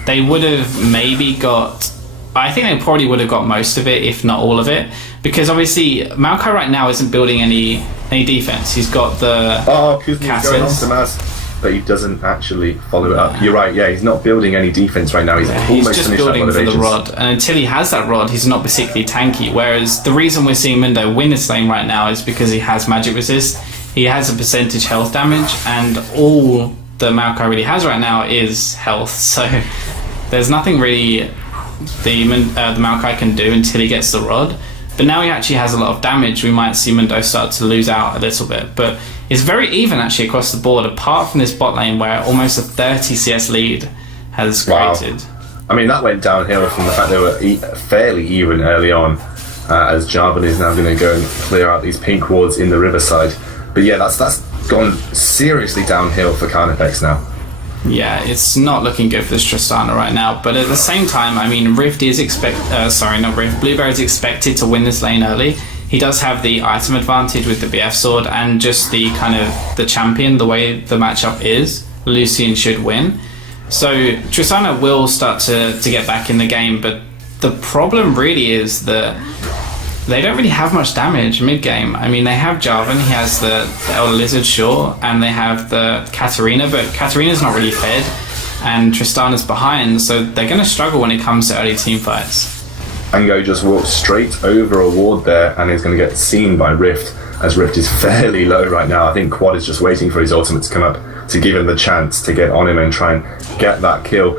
They would have maybe got... I think they probably would have got most of it, if not all of it, because obviously Maokai right now isn't building any defense. He's got the Kuznia's going on to Maz, but he doesn't actually follow it up. You're right, yeah, he's not building any defense right now. He's almost just finished building that for the rod, and until he has that rod, he's not particularly tanky. Whereas the reason we're seeing Mundo win this lane right now is because he has magic resist, he has a percentage health damage, and all the Maokai really has right now is health. So there's nothing really the Maokai can do until he gets the rod. But now he actually has a lot of damage. We might see Mundo start to lose out a little bit, but it's very even actually across the board, apart from this bot lane where almost a 30 CS lead has created. I mean, that went downhill from the fact they were fairly even early on, as Jarvan is now going to go and clear out these pink wards in the riverside. But yeah, that's gone seriously downhill for Carnifex now. Yeah, it's not looking good for this Tristana right now, but at the same time, I mean, Bluebear is expected to win this lane early. He does have the item advantage with the BF sword and just the kind of the champion, the way the matchup is, Lucian should win. So Tristana will start to get back in the game, but the problem really is that they don't really have much damage mid-game. I mean, they have Jarvan, he has the Elder Lizard, sure, and they have the Katarina, but Katarina's not really fed, and Tristana's behind, so they're going to struggle when it comes to early team fights. Ango just walked straight over a ward there, and is going to get seen by Rift, as Rift is fairly low right now. I think Quad is just waiting for his ultimate to come up to give him the chance to get on him and try and get that kill.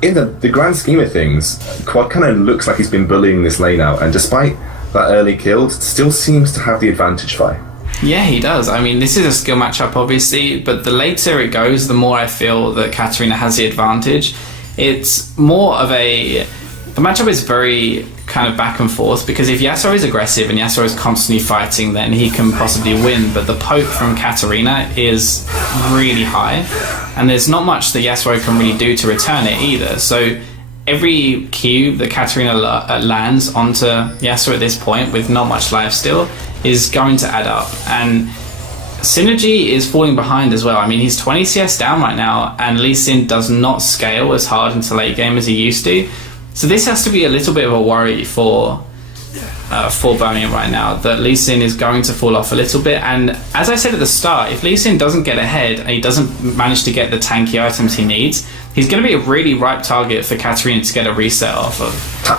In the grand scheme of things, Quad kind of looks like he's been bullying this lane out, and despite that early kill, still seems to have the advantage fight. Yeah, he does. I mean, this is a skill matchup, obviously, but the later it goes, the more I feel that Katarina has the advantage. It's more of the matchup is very kind of back and forth, because if Yasuo is aggressive and Yasuo is constantly fighting, then he can possibly win, but the poke from Katarina is really high, and there's not much that Yasuo can really do to return it either. So every Q that Katarina lands onto Yasuo at this point, with not much life still, is going to add up. And Synergy is falling behind as well. I mean, he's 20 CS down right now, and Lee Sin does not scale as hard into late game as he used to. So this has to be a little bit of a worry for Birmingham right now, that Lee Sin is going to fall off a little bit. And as I said at the start, if Lee Sin doesn't get ahead and he doesn't manage to get the tanky items he needs, he's going to be a really ripe target for Katarina to get a reset off of.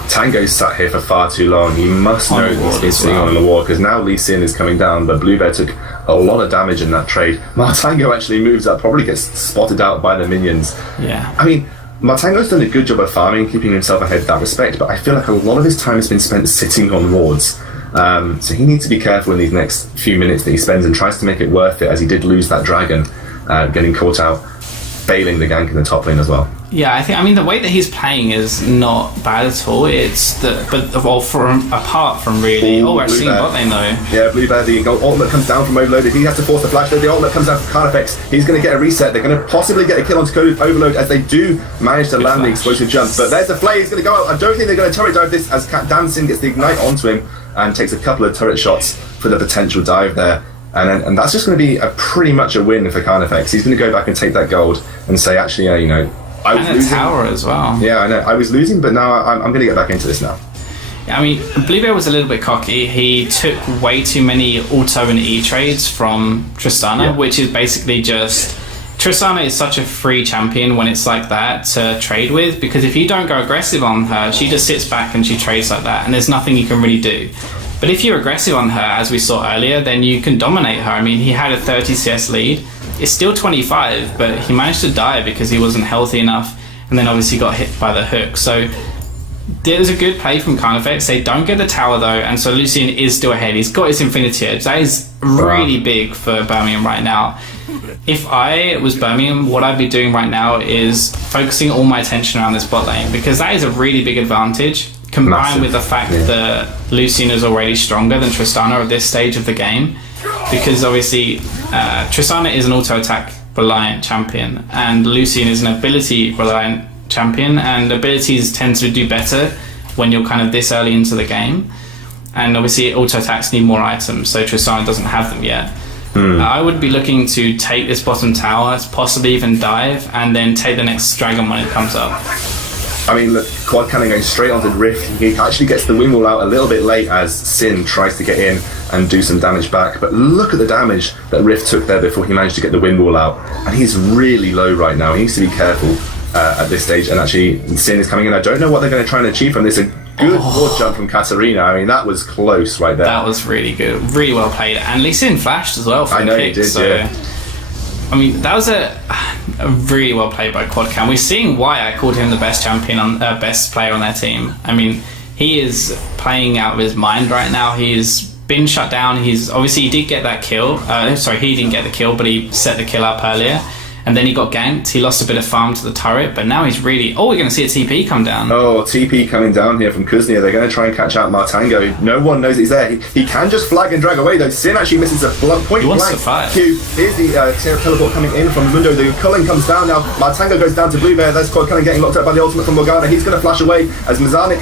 Tango's sat here for far too long. He must know that he's sitting on the wall, because now Lee Sin is coming down, but Bluebear took a lot of damage in that trade. Martango actually moves up, probably gets spotted out by the minions. Yeah. I mean, Martango's done a good job of farming, keeping himself ahead in that respect, but I feel like a lot of his time has been spent sitting on wards. So he needs to be careful in these next few minutes that he spends and tries to make it worth it, as he did lose that dragon, getting caught out, failing the gank in the top lane as well. Yeah, I mean the way that he's playing is not bad at all. It's apart from really. We're actually seeing bot lane though. Yeah, Blue Bear, the ultimate comes down from Overload. If he has to force the flash, though, the ultimate comes out from Carnifex. He's going to get a reset. They're going to possibly get a kill onto Overload as they do manage to land the explosive jump. But there's the flay. He's going to go out. I don't think they're going to turret dive this, as Dancing gets the ignite onto him and takes a couple of turret shots for the potential dive there. And that's just going to be pretty much a win for Carnifex. He's going to go back and take that gold and say, actually, I was losing. Tower as well. Yeah, I know. I was losing, but now I'm going to get back into this now. Yeah, I mean, Blue Bear was a little bit cocky. He took way too many auto and E trades from Tristana, which is basically just... Tristana is such a free champion when it's like that to trade with, because if you don't go aggressive on her, she just sits back and she trades like that, and there's nothing you can really do. But if you're aggressive on her, as we saw earlier, then you can dominate her. I mean, he had a 30 CS lead. It's still 25, but he managed to die because he wasn't healthy enough, and then obviously got hit by the hook. So there's a good play from Carnifex. They don't get the tower though, and so Lucian is still ahead. He's got his Infinity Edge. That is really big for Birmingham right now. If I was Birmingham, what I'd be doing right now is focusing all my attention around this bot lane, because that is a really big advantage, combined with the fact that Lucian is already stronger than Tristana at this stage of the game, because obviously Tristana is an auto attack reliant champion and Lucian is an ability reliant champion, and abilities tend to do better when you're kind of this early into the game, and obviously auto attacks need more items, so Tristana doesn't have them yet. I would be looking to take this bottom tower, possibly even dive, and then take the next dragon when it comes up. I mean, look, Quad Cannon going straight onto Rift. He actually gets the wind wall out a little bit late as Sin tries to get in and do some damage back. But look at the damage that Rift took there before he managed to get the wind wall out. And he's really low right now. He needs to be careful at this stage. And actually, Sin is coming in. I don't know what they're going to try and achieve from this. A good ward jump from Katarina. I mean, that was close right there. That was really good. Really well played. And Lee Sin flashed as well for I know kick, he did, so... yeah. I mean, that was a really well played by Quadcan. We're seeing why I called him the best best player on their team. I mean, he is playing out of his mind right now. He's been shut down. He's obviously he did get that kill. He didn't get the kill, but he set the kill up earlier. And then he got ganked. He lost a bit of farm to the turret, but now he's really... Oh, we're going to see a TP come down. Oh, TP coming down here from Kuznia. They're going to try and catch out Martango. No one knows he's there. He can just flag and drag away, though. Sin actually misses a point blank cue. Here's the teleport coming in from Mundo. The culling comes down now. Martango goes down to Blue Bear. That's kind of getting locked up by the ultimate from Morgana. He's going to flash away as Mazanik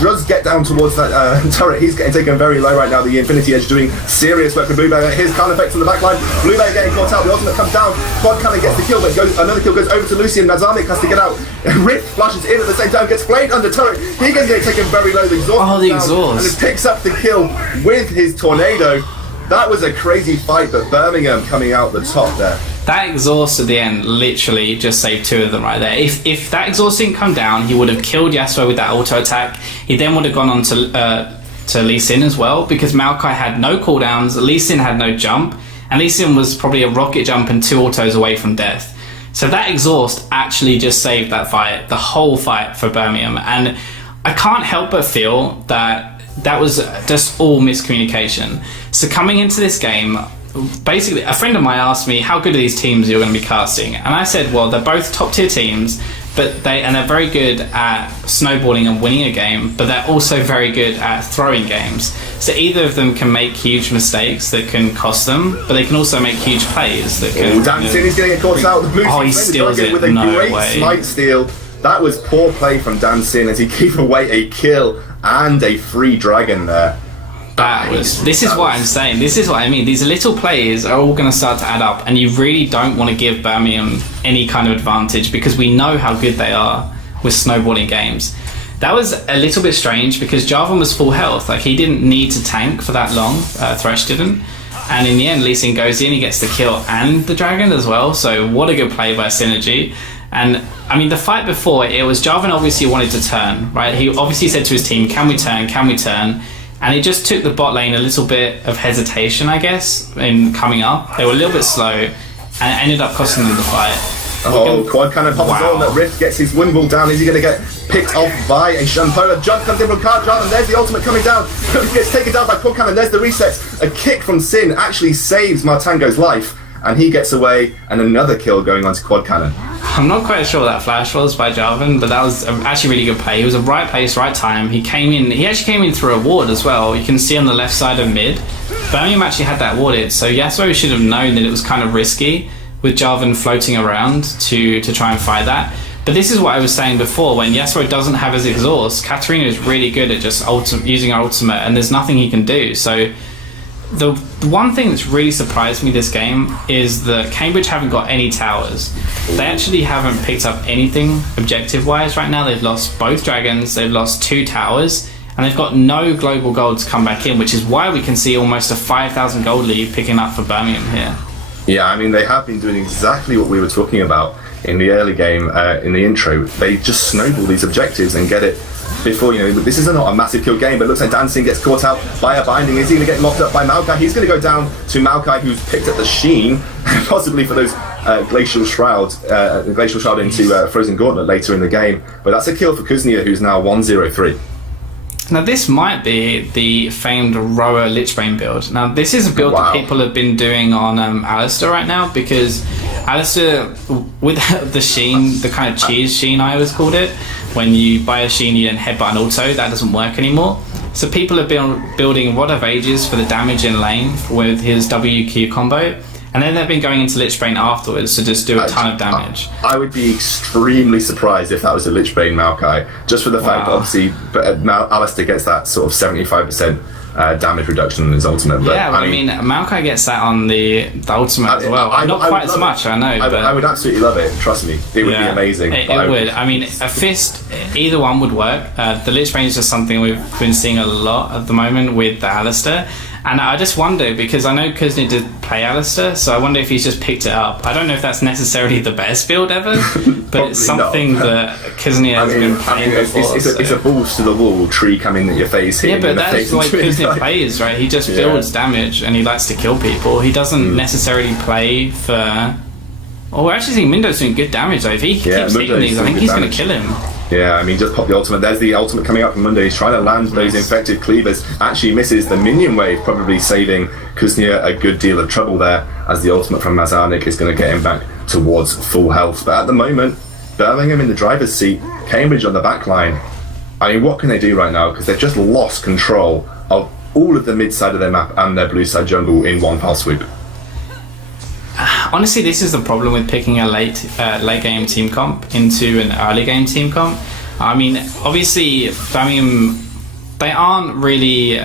does get down towards that turret. He's getting taken very low right now. The Infinity Edge doing serious work for Blue Bear. Here's Carnifex on the back line. Blue Bear getting caught out. The ultimate comes down. Quad Cannon gets the kill, but another kill goes over to Lucian. Mazanik has to get out. Rift flashes in at the same time, gets flayed under turret. He gets taken very low. The exhaust. And it picks up the kill with his tornado. That was a crazy fight, but Birmingham coming out the top there. That exhaust at the end literally just saved two of them right there. If that exhaust didn't come down, he would have killed Yasuo with that auto attack. He then would have gone on to Lee Sin as well, because Maokai had no cooldowns, Lee Sin had no jump, and Lee Sin was probably a rocket jump and 2 autos away from death. So that exhaust actually just saved that fight, the whole fight for Birmingham. And I can't help but feel that that was just all miscommunication. So coming into this game, basically a friend of mine asked me how good are these teams you're going to be casting, and I said, well, they're both top tier teams, but they're very good at snowballing and winning a game, but they're also very good at throwing games. So either of them can make huge mistakes that can cost them, but they can also make huge plays that can... Dancing is getting caught out. The blue he steals it with a great smite steal. That was poor play from Dancing as he gave away a kill and a free dragon there. This is what I'm saying. This is what I mean. These little plays are all going to start to add up, and you really don't want to give Birmingham any kind of advantage, because we know how good they are with snowballing games. That was a little bit strange because Jarvan was full health. Like, he didn't need to tank for that long. Thresh didn't. And in the end, Lee Sin goes in, he gets the kill and the dragon as well. So what a good play by Synergy. And I mean, the fight before, it was Jarvan obviously wanted to turn, right? He obviously said to his team, can we turn? Can we turn? And it just took the bot lane a little bit of hesitation, I guess, in coming up. They were a little bit slow, and it ended up costing them the fight. Oh, quad cannon pops on. That Rift gets his windwall down. Is he going to get picked off by a Shampola? Jump comes in from Cardjar, and there's the ultimate coming down. He gets taken down by quad cannon. There's the reset. A kick from Sin actually saves Martango's life, and he gets away, and another kill going on to quad cannon. I'm not quite sure what that flash was by Jarvan, but that was actually really good play. He was at right place, right time. He actually came in through a ward as well. You can see on the left side of mid, Birmingham actually had that warded, so Yasuo should have known that it was kind of risky with Jarvan floating around to try and fight that. But this is what I was saying before, when Yasuo doesn't have his exhaust, Katarina is really good at just using her ultimate, and there's nothing he can do. So the one thing that's really surprised me this game is that Cambridge haven't got any towers. They actually haven't picked up anything objective-wise right now. They've lost both dragons, they've lost 2 towers, and they've got no global gold to come back in, which is why we can see almost a 5,000 gold lead picking up for Birmingham here. Yeah, I mean, they have been doing exactly what we were talking about in the early game, in the intro. They just snowball these objectives and get it before, this is not a massive kill game, but it looks like Dancing gets caught out by a binding. Is he going to get locked up by Maokai? He's going to go down to Maokai, who's picked up the Sheen, possibly for those Glacial Shroud into Frozen Gauntlet later in the game. But that's a kill for Kuznia, who's now 1-0-3. Now this might be the famed Roa Lichbane build. Now this is a build that people have been doing on Alistar right now, because Alistar, with the Sheen, the kind of cheese Sheen I always called it, when you buy a Sheen you then headbutt an auto, that doesn't work anymore. So people have been building Rod of Ages for the damage in lane with his WQ combo, and then they've been going into Lichbane afterwards to just do a ton of damage. I would be extremely surprised if that was a Lichbane Maokai, just for the fact that obviously Alistair gets that sort of 75% damage reduction on his ultimate. But, yeah, I mean Maokai gets that on the ultimate as well. Not quite as much, I know. But I would absolutely love it, trust me. It would be amazing. It would. I mean, a fist, either one would work. The Lichbane is just something we've been seeing a lot at the moment with the Alistair. And I just wonder, because I know Kuznia did play Alistair, so I wonder if he's just picked it up. I don't know if that's necessarily the best build ever, but it's something that Kuznia has been playing before. It's a balls to the wall tree coming at your face. Yeah, but that's the way Kuznia plays, right? He just builds damage and he likes to kill people. He doesn't necessarily play for... Oh, we're actually seeing Mindo's doing good damage though. If he keeps hitting these, I think he's going to kill him. Yeah, I mean, just pop the ultimate. There's the ultimate coming up from Mundo. He's trying to land those infected cleavers. Actually misses the minion wave, probably saving Kuznia a good deal of trouble there, as the ultimate from Mazarnik is going to get him back towards full health. But at the moment, Birmingham in the driver's seat, Cambridge on the back line. I mean, what can they do right now? Because they've just lost control of all of the mid side of their map and their blue side jungle in one fell swoop. Honestly, this is the problem with picking a late game team comp into an early game team comp. I mean, obviously, Birmingham, they aren't really...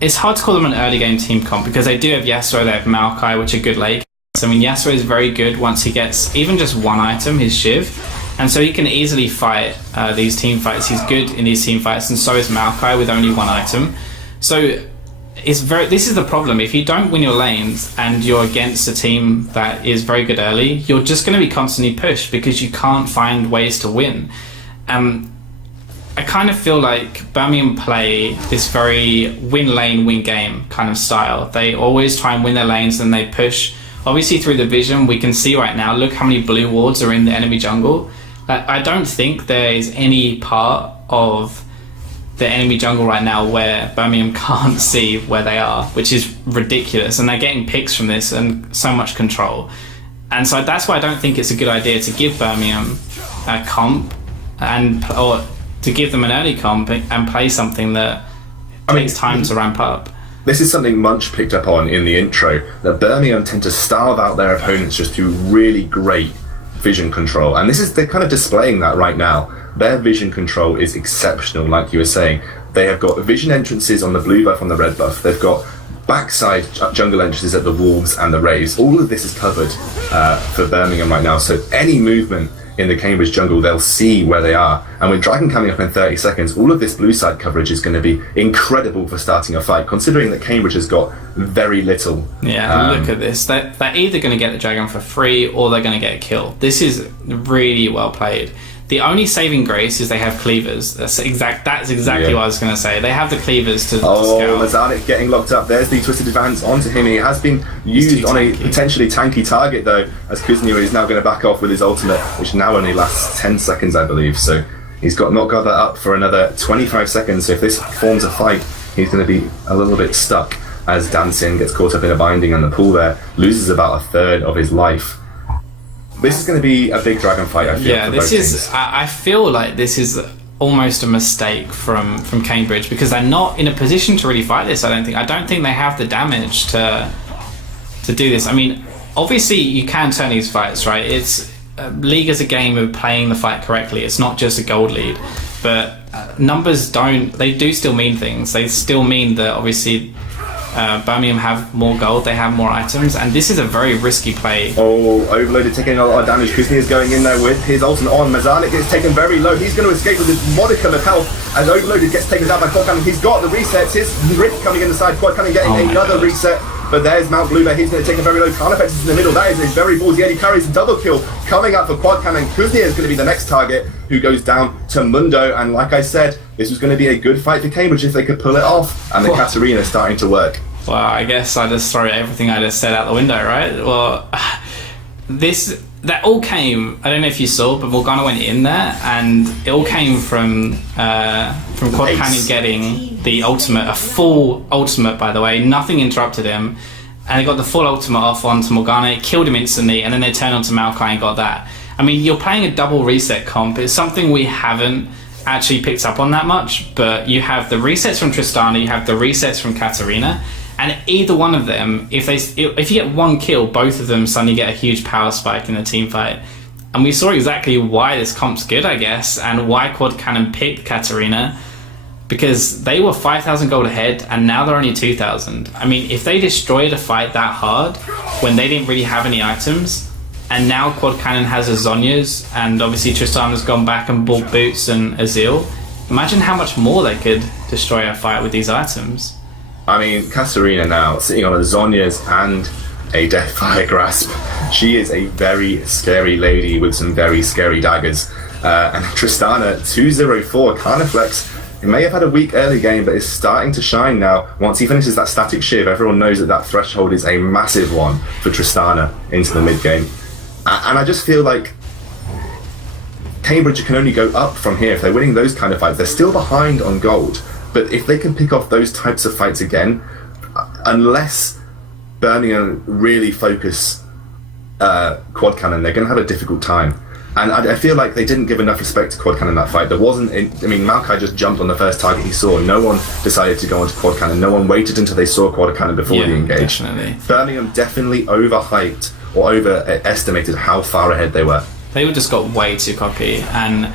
It's hard to call them an early game team comp because they do have Yasuo, they have Maokai, which are good late. I mean, Yasuo is very good once he gets even just one item, his Shiv, and so he can easily fight these team fights. He's good in these team fights, and so is Maokai with only one item. So this is the problem. If you don't win your lanes and you're against a team that is very good early, you're just going to be constantly pushed because you can't find ways to win. I kind of feel like Birmingham play this very win lane, win game kind of style. They always try and win their lanes and they push. Obviously through the vision, we can see right now, look how many blue wards are in the enemy jungle. I don't think there is any part of the enemy jungle right now where Birmingham can't see where they are, which is ridiculous, and they're getting picks from this and so much control. And so that's why I don't think it's a good idea to give Birmingham a comp or to give them an early comp and play something that takes time to ramp up. This is something Munch picked up on in the intro, that Birmingham tend to starve out their opponents just through really great vision control, and they're kind of displaying that right now. Their vision control is exceptional, like you were saying. They have got vision entrances on the blue buff, on the red buff. They've got backside jungle entrances at the Wolves and the Raves. All of this is covered for Birmingham right now, so any movement in the Cambridge jungle, they'll see where they are. And with Dragon coming up in 30 seconds, all of this blue side coverage is going to be incredible for starting a fight, considering that Cambridge has got very little. Yeah, look at this. They're either going to get the Dragon for free or they're going to get a kill. This is really well played. The only saving grace is they have cleavers. That's exactly what I was going to say. They have the cleavers to scale. Mazanic getting locked up. There's the twisted advance onto him. He has been used on a potentially tanky target, though, as Kuznia is now going to back off with his ultimate, which now only lasts 10 seconds, I believe. So he's not got that up for another 25 seconds. So if this forms a fight, he's going to be a little bit stuck as Dancing gets caught up in a binding, and the pool there loses about a third of his life. This is going to be a big dragon fight, I feel. Yeah, I feel like this is almost a mistake from Cambridge, because they're not in a position to really fight this. I don't think they have the damage to do this. I mean, obviously you can turn these fights, right? It's League is a game of playing the fight correctly. It's not just a gold lead, but numbers do still mean things. They still mean that obviously Birmingham have more gold, they have more items, and this is a very risky play. Overloaded taking a lot of damage. Kuznia is going in there with his ultimate on. Mazanic gets taken very low. He's going to escape with his modicum of health as Overloaded gets taken down by Quad Cannon. He's got the resets. His Rift coming in the side. Quad Cannon getting another reset. But there's Mount Blue Bear. He's going to take a very low. Carnifex is in the middle. That is a very ballsy. Eddie carries a double kill coming up for Quad Cannon. Kuznia is going to be the next target who goes down to Mundo. And like I said, this was going to be a good fight for Cambridge if they could pull it off. And the Katarina is starting to work. Well, I guess I just throw everything I just said out the window, right? Well, that all came, I don't know if you saw, but Morgana went in there, and it all came from Quad Cannon getting the ultimate, a full ultimate, by the way. Nothing interrupted him, and they got the full ultimate off onto Morgana. It killed him instantly, and then they turned onto Maokai and got that. I mean, you're playing a double reset comp. It's something we haven't actually picked up on that much, but you have the resets from Tristana, you have the resets from Katarina. And either one of them, if you get one kill, both of them suddenly get a huge power spike in a team fight. And we saw exactly why this comp's good, I guess, and why Quad Cannon picked Katarina, because they were 5,000 gold ahead, and now they're only 2,000. I mean, if they destroyed a fight that hard, when they didn't really have any items, and now Quad Cannon has a Zhonya's, and obviously Tristana's gone back and bought Boots and Azil, imagine how much more they could destroy a fight with these items. I mean, Katarina now sitting on a Zhonya's and a Deathfire Grasp. She is a very scary lady with some very scary daggers. And Tristana, 204, Carniflex. He may have had a weak early game, but is starting to shine now. Once he finishes that static shiv, everyone knows that threshold is a massive one for Tristana into the mid game. And I just feel like Cambridge can only go up from here. If they're winning those kind of fights, they're still behind on gold. But if they can pick off those types of fights again, unless Birmingham really focus Quad Cannon, they're going to have a difficult time. And I feel like they didn't give enough respect to Quad Cannon in that fight. There wasn't, Maokai just jumped on the first target he saw. No one decided to go onto Quad Cannon. No one waited until they saw Quad Cannon before they engaged. Definitely. Birmingham definitely overhyped or overestimated how far ahead they were. They just got way too cocky. And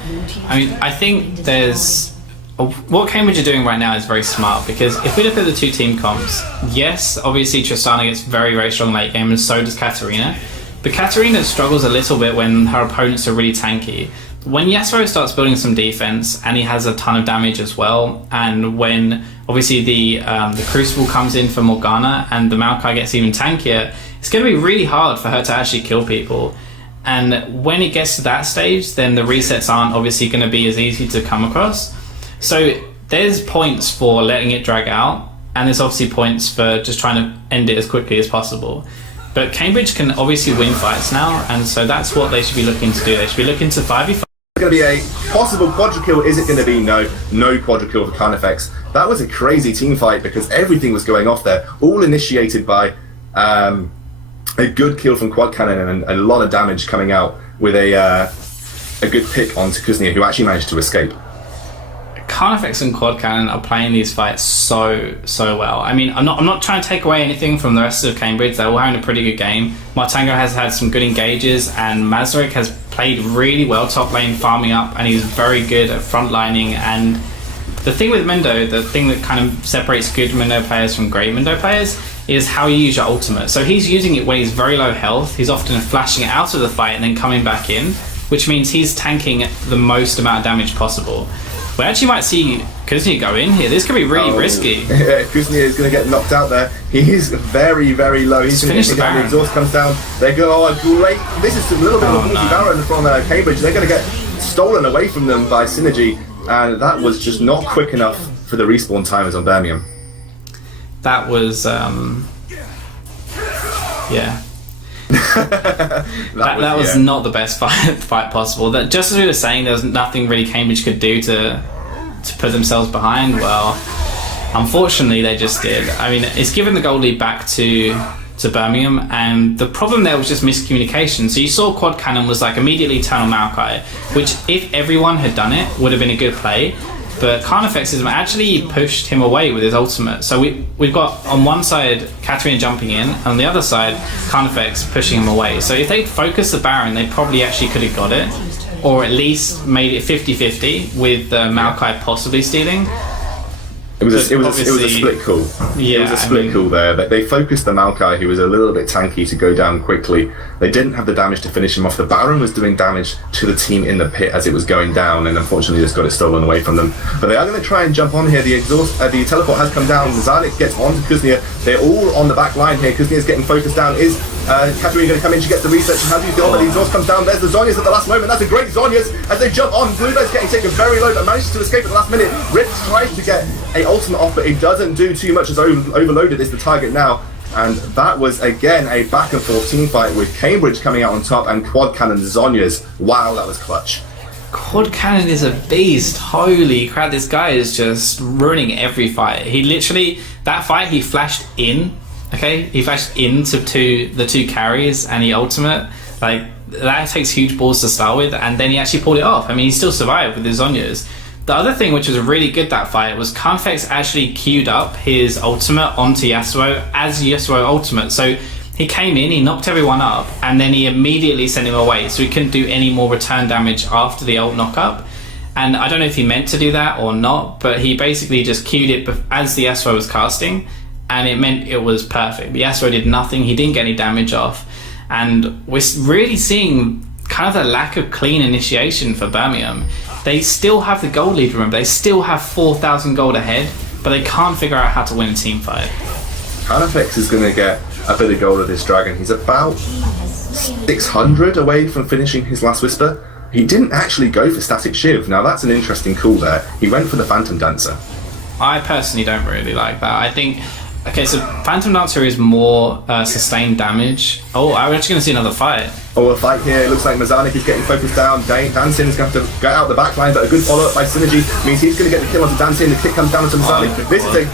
I mean, I think what Cambridge are doing right now is very smart, because if we look at the two team comps, yes, obviously Tristana gets very, very strong late game, and so does Katarina. But Katarina struggles a little bit when her opponents are really tanky. When Yasuo starts building some defense, and he has a ton of damage as well, and when obviously the Crucible comes in for Morgana, and the Maokai gets even tankier, it's going to be really hard for her to actually kill people. And when it gets to that stage, then the resets aren't obviously going to be as easy to come across. So there's points for letting it drag out, and there's obviously points for just trying to end it as quickly as possible. But Cambridge can obviously win fights now, and so that's what they should be looking to do. They should be looking to 5v5. It's going to be a possible quadra-kill. Is it going to be no quadra-kill for Carnifex? That was a crazy team fight because everything was going off there, all initiated by a good kill from Quad Cannon and a lot of damage coming out with a good pick onto Kuznia, who actually managed to escape. Carnifex and Quad Cannon are playing these fights so well. I mean, I'm not trying to take away anything from the rest of Cambridge. They're all having a pretty good game. Martango has had some good engages, and Mazurek has played really well top lane, farming up, and he's very good at frontlining. And the thing with Mundo, the thing that kind of separates good Mundo players from great Mundo players, is how you use your ultimate. So he's using it when he's very low health. He's often flashing it out of the fight and then coming back in, which means he's tanking the most amount of damage possible. We actually might see Kuznia go in here. This could be really risky. Yeah, Kuznia is going to get knocked out there. He's very, very low. He's going to get down. The exhaust comes down. They go, great. This is a little bit of a multi-barrel from Cambridge. They're going to get stolen away from them by Synergy, and that was just not quick enough for the respawn timers on Birmingham. That was, yeah. that was not the best fight possible. That, just as we were saying, there was nothing really Cambridge could do to put themselves behind. Well, unfortunately, they just did. I mean, it's given the goal lead back to Birmingham, and the problem there was just miscommunication. So you saw Quad Cannon was like immediately turn on Maokai, which if everyone had done it would have been a good play, but Carnifexism actually pushed him away with his ultimate. So we've got on one side Katarina jumping in, and on the other side Carnifex pushing him away. So if they'd focused the Baron, they probably actually could have got it, or at least made it 50-50 with Maokai possibly stealing. It was a split call. Yeah, it was a split call there. They focused the Maokai, who was a little bit tanky, to go down quickly. They didn't have the damage to finish him off. The Baron was doing damage to the team in the pit as it was going down, and unfortunately just got it stolen away from them. But they are going to try and jump on here. The teleport has come down. Zarnik gets onto Kuznia. They're all on the back line here. Kuznia's getting focused down. Is Katarina going to come in? She gets the reset. She has used the the exhaust comes down. There's the Zonias at the last moment. That's a great Zonias as they jump on. Bluebeard's getting taken very low, but manages to escape at the last minute. Rip tries to get a ultimate off, but it doesn't do too much as Overloaded is the target now. And that was again a back and forth team fight with Cambridge coming out on top and Quad Cannon Zonias. Wow, that was clutch. Quad Cannon is a beast. Holy crap, this guy is just ruining every fight. He literally, that fight he flashed in, okay? He flashed into the two carries and he ultimate. Like, that takes huge balls to start with, and then he actually pulled it off. I mean, he still survived with his Zonias. The other thing which was really good that fight was Carnifex actually queued up his ultimate onto Yasuo as Yasuo ultimate. So he came in, he knocked everyone up, and then he immediately sent him away, so he couldn't do any more return damage after the ult knock-up. And I don't know if he meant to do that or not, but he basically just queued it as the Yasuo was casting, and it meant it was perfect. The Yasuo did nothing, he didn't get any damage off, and we're really seeing kind of the lack of clean initiation for Birmingham. They still have the gold lead, remember, they still have 4,000 gold ahead, but they can't figure out how to win a team fight. Carnifex is going to get a bit of gold of this dragon. He's about 600 away from finishing his last Whisper. He didn't actually go for Static Shiv. Now that's an interesting call there. He went for the Phantom Dancer. I personally don't really like that. I think, okay, so Phantom Dancer is more sustained damage. Oh, I'm actually going to see another fight. Oh, a fight here. It looks like Mazanik is getting focused down. Dancing is going to have to get out the back line, but a good follow-up by Synergy means he's going to get the kill onto Dancing. The kick comes down to Mazanik. This is a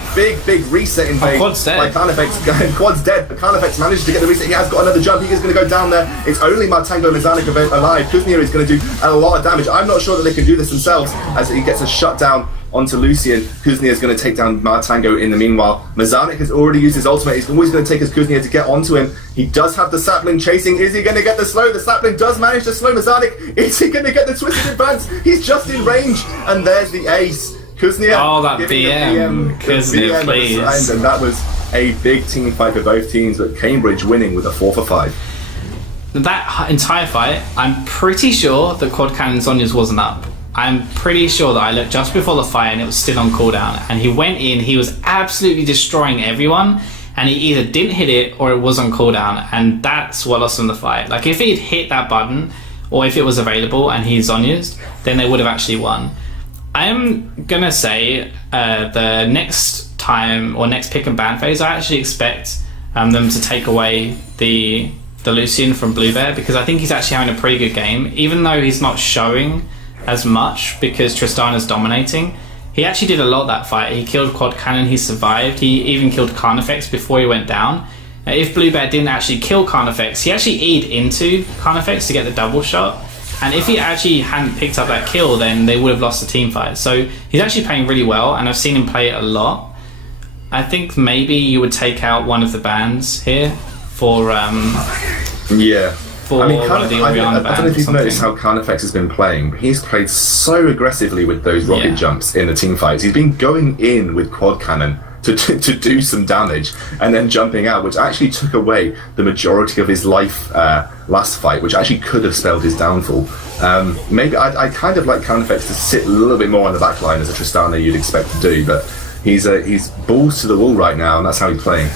big reset invade by Carnifex. Quad's dead, but Carnifex manages to get the reset. He has got another jump. He is going to go down there. It's only Martango and Mazanik alive. Kuznia is going to do a lot of damage. I'm not sure that they can do this themselves as he gets a shutdown onto Lucian. Kuznia is going to take down Martango in the meanwhile. Mazanik has already used his ultimate. He's always going to take his Kuznia to get onto him. He does have the sapling chasing. Is he going to get the slow? The sapling does manage to slow Mazanik. Is he going to get the twisted advance? He's just in range. And there's the ace. Kuznia. Oh, that BM. Kuznia, please. And that was a big team fight for both teams, but Cambridge winning with a 4-for-5. That entire fight, I'm pretty sure that Quad Cannon Zonia's wasn't up. I'm pretty sure that I looked just before the fight and it was still on cooldown, and he went in, he was absolutely destroying everyone, and he either didn't hit it or it was on cooldown, and that's what lost him the fight. Like, if he had hit that button, or if it was available and he's Zonia's, then they would have actually won. I am gonna say the next time, or next pick and ban phase, I actually expect them to take away the Lucian from Bluebear, because I think he's actually having a pretty good game, even though he's not showing as much because Tristana's dominating. He actually did a lot that fight. He killed Quad Cannon, he survived, he even killed Carnifex before he went down. If Bluebear didn't actually kill Carnifex, he actually E'd into Carnifex to get the double shot, and if he actually hadn't picked up that kill, then they would have lost the team fight. So he's actually playing really well, and I've seen him play it a lot. I think maybe you would take out one of the bans here for yeah. I mean, I don't know if you've noticed how Carnifex has been playing, but he's played so aggressively with those rocket jumps in the team fights. He's been going in with Quad Cannon to do some damage and then jumping out, which actually took away the majority of his life last fight, which actually could have spelled his downfall. Maybe I kind of like Carnifex to sit a little bit more on the back line as a Tristana you'd expect to do, but he's balls to the wall right now, and that's how he's playing.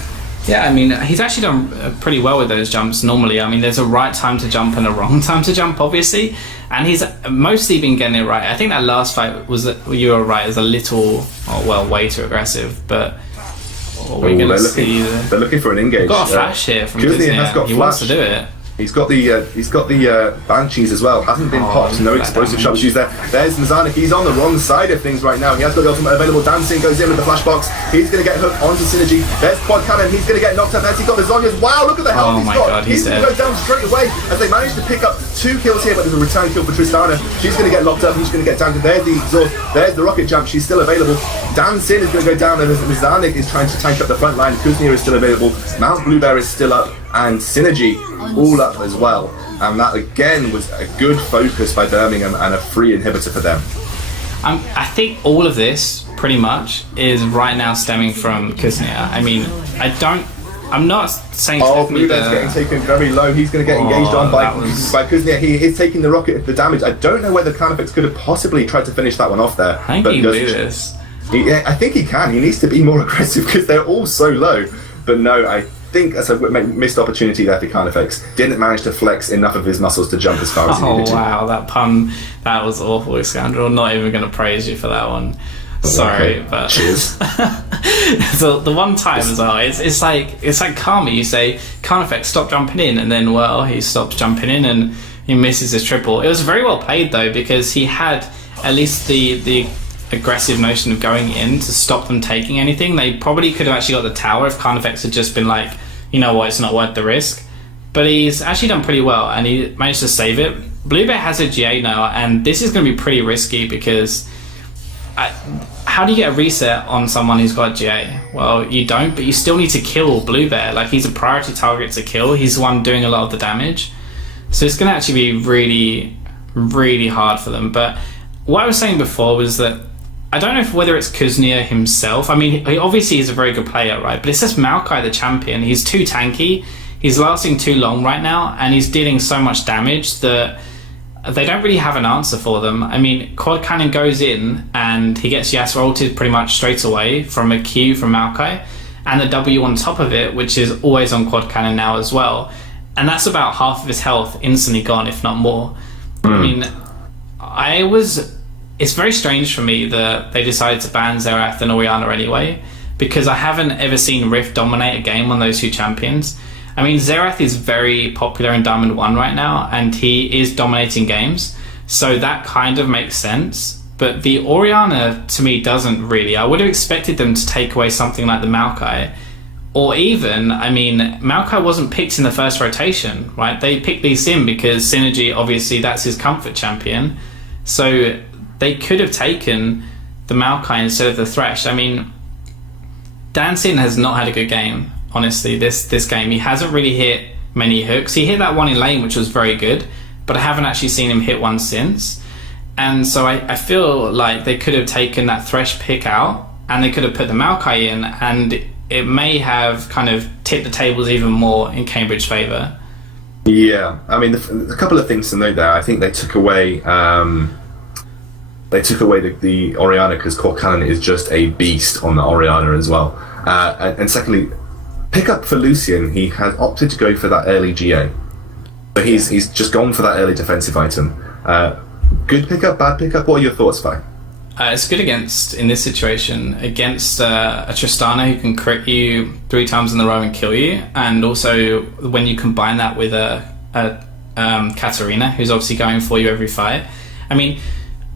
Yeah, I mean, he's actually done pretty well with those jumps normally. I mean, there's a right time to jump and a wrong time to jump, obviously. And he's mostly been getting it right. I think that last fight was, you were right, is a little, way too aggressive. But we're going to see... They're looking for an engage. We've got a flash here from Kuznia. He wants to do it. He's got the Banshees as well. Hasn't been popped. No explosive shots used there. There's Mazanik. He's on the wrong side of things right now. He has got the ultimate available. Dancing goes in with the flashbox. He's going to get hooked onto Synergy. There's Quad Cannon. He's going to get knocked up. There's he got the Zonias. Wow, look at the health he's got. God, he's going to go down straight away as they manage to pick up 2 kills here, but there's a return kill for Tristana. She's going to get locked up. He's going to get tanked. There's the exhaust. There's the rocket jump. She's still available. Dancing is going to go down, and Mazanik is trying to tank up the front line. Kuznia is still available. Mount Bluebear is still up, and Synergy all up as well. And that again was a good focus by Birmingham and a free inhibitor for them. I think all of this pretty much is right now stemming from Kuznia. I mean, I'm not saying... Oh, Bluebear's getting taken very low. He's going to get engaged on by Kuznia. He is taking the damage. I don't know whether Carnifex could have possibly tried to finish that one off there. I think he can do this. I think he can. He needs to be more aggressive because they're all so low. But no, I think that's a missed opportunity there for Carnifex. Didn't manage to flex enough of his muscles to jump as far as he needed to. Oh wow, that pun, that was awful, Scoundrel. Not even going to praise you for that one. Sorry, okay. but cheers. So the one time as well, it's like Karma. You say Carnifex, stop jumping in, and then he stops jumping in and he misses his triple. It was very well played though, because he had at least the aggressive notion of going in to stop them taking anything. They probably could have actually got the tower if Carnifex had just been like, you know what, it's not worth the risk. But he's actually done pretty well, and he managed to save it. Bluebear has a GA now, and this is going to be pretty risky because how do you get a reset on someone who's got GA? Well, you don't, but you still need to kill Bluebear. Like, he's a priority target to kill. He's the one doing a lot of the damage. So it's going to actually be really, really hard for them. But what I was saying before was that I don't know whether it's Kuznia himself. I mean, he obviously is a very good player, right? But it's just Maokai, the champion. He's too tanky. He's lasting too long right now, and he's dealing so much damage that they don't really have an answer for them. I mean, Quad Cannon goes in, and he gets Yasuo ulted pretty much straight away from a Q from Maokai, and the W on top of it, which is always on Quad Cannon now as well. And that's about half of his health instantly gone, if not more. I mean, it's very strange for me that they decided to ban Xerath and Orianna anyway, because I haven't ever seen Rift dominate a game on those two champions. I mean, Xerath is very popular in Diamond 1 right now, and he is dominating games, so that kind of makes sense. But the Orianna, to me, doesn't really. I would have expected them to take away something like the Maokai, or even, I mean, Maokai wasn't picked in the first rotation, right? They picked Lee Sin because Synergy, obviously, that's his comfort champion. So they could have taken the Maokai instead of the Thresh. I mean, Dancing has not had a good game, honestly, this game. He hasn't really hit many hooks. He hit that one in lane, which was very good, but I haven't actually seen him hit one since. And so I feel like they could have taken that Thresh pick out, and they could have put the Maokai in, and it may have kind of tipped the tables even more in Cambridge's favour. Yeah, I mean, a couple of things to note there. I think they took away the Orianna because Quad Cannon is just a beast on the Orianna as well. And secondly, pick up for Lucian. He has opted to go for that early GA. So he's just gone for that early defensive item. Good pickup, bad pickup? What are your thoughts, Vi? It's good in this situation, against a Tristana who can crit you 3 times in a row and kill you, and also when you combine that with a Katarina, who's obviously going for you every fight. I mean,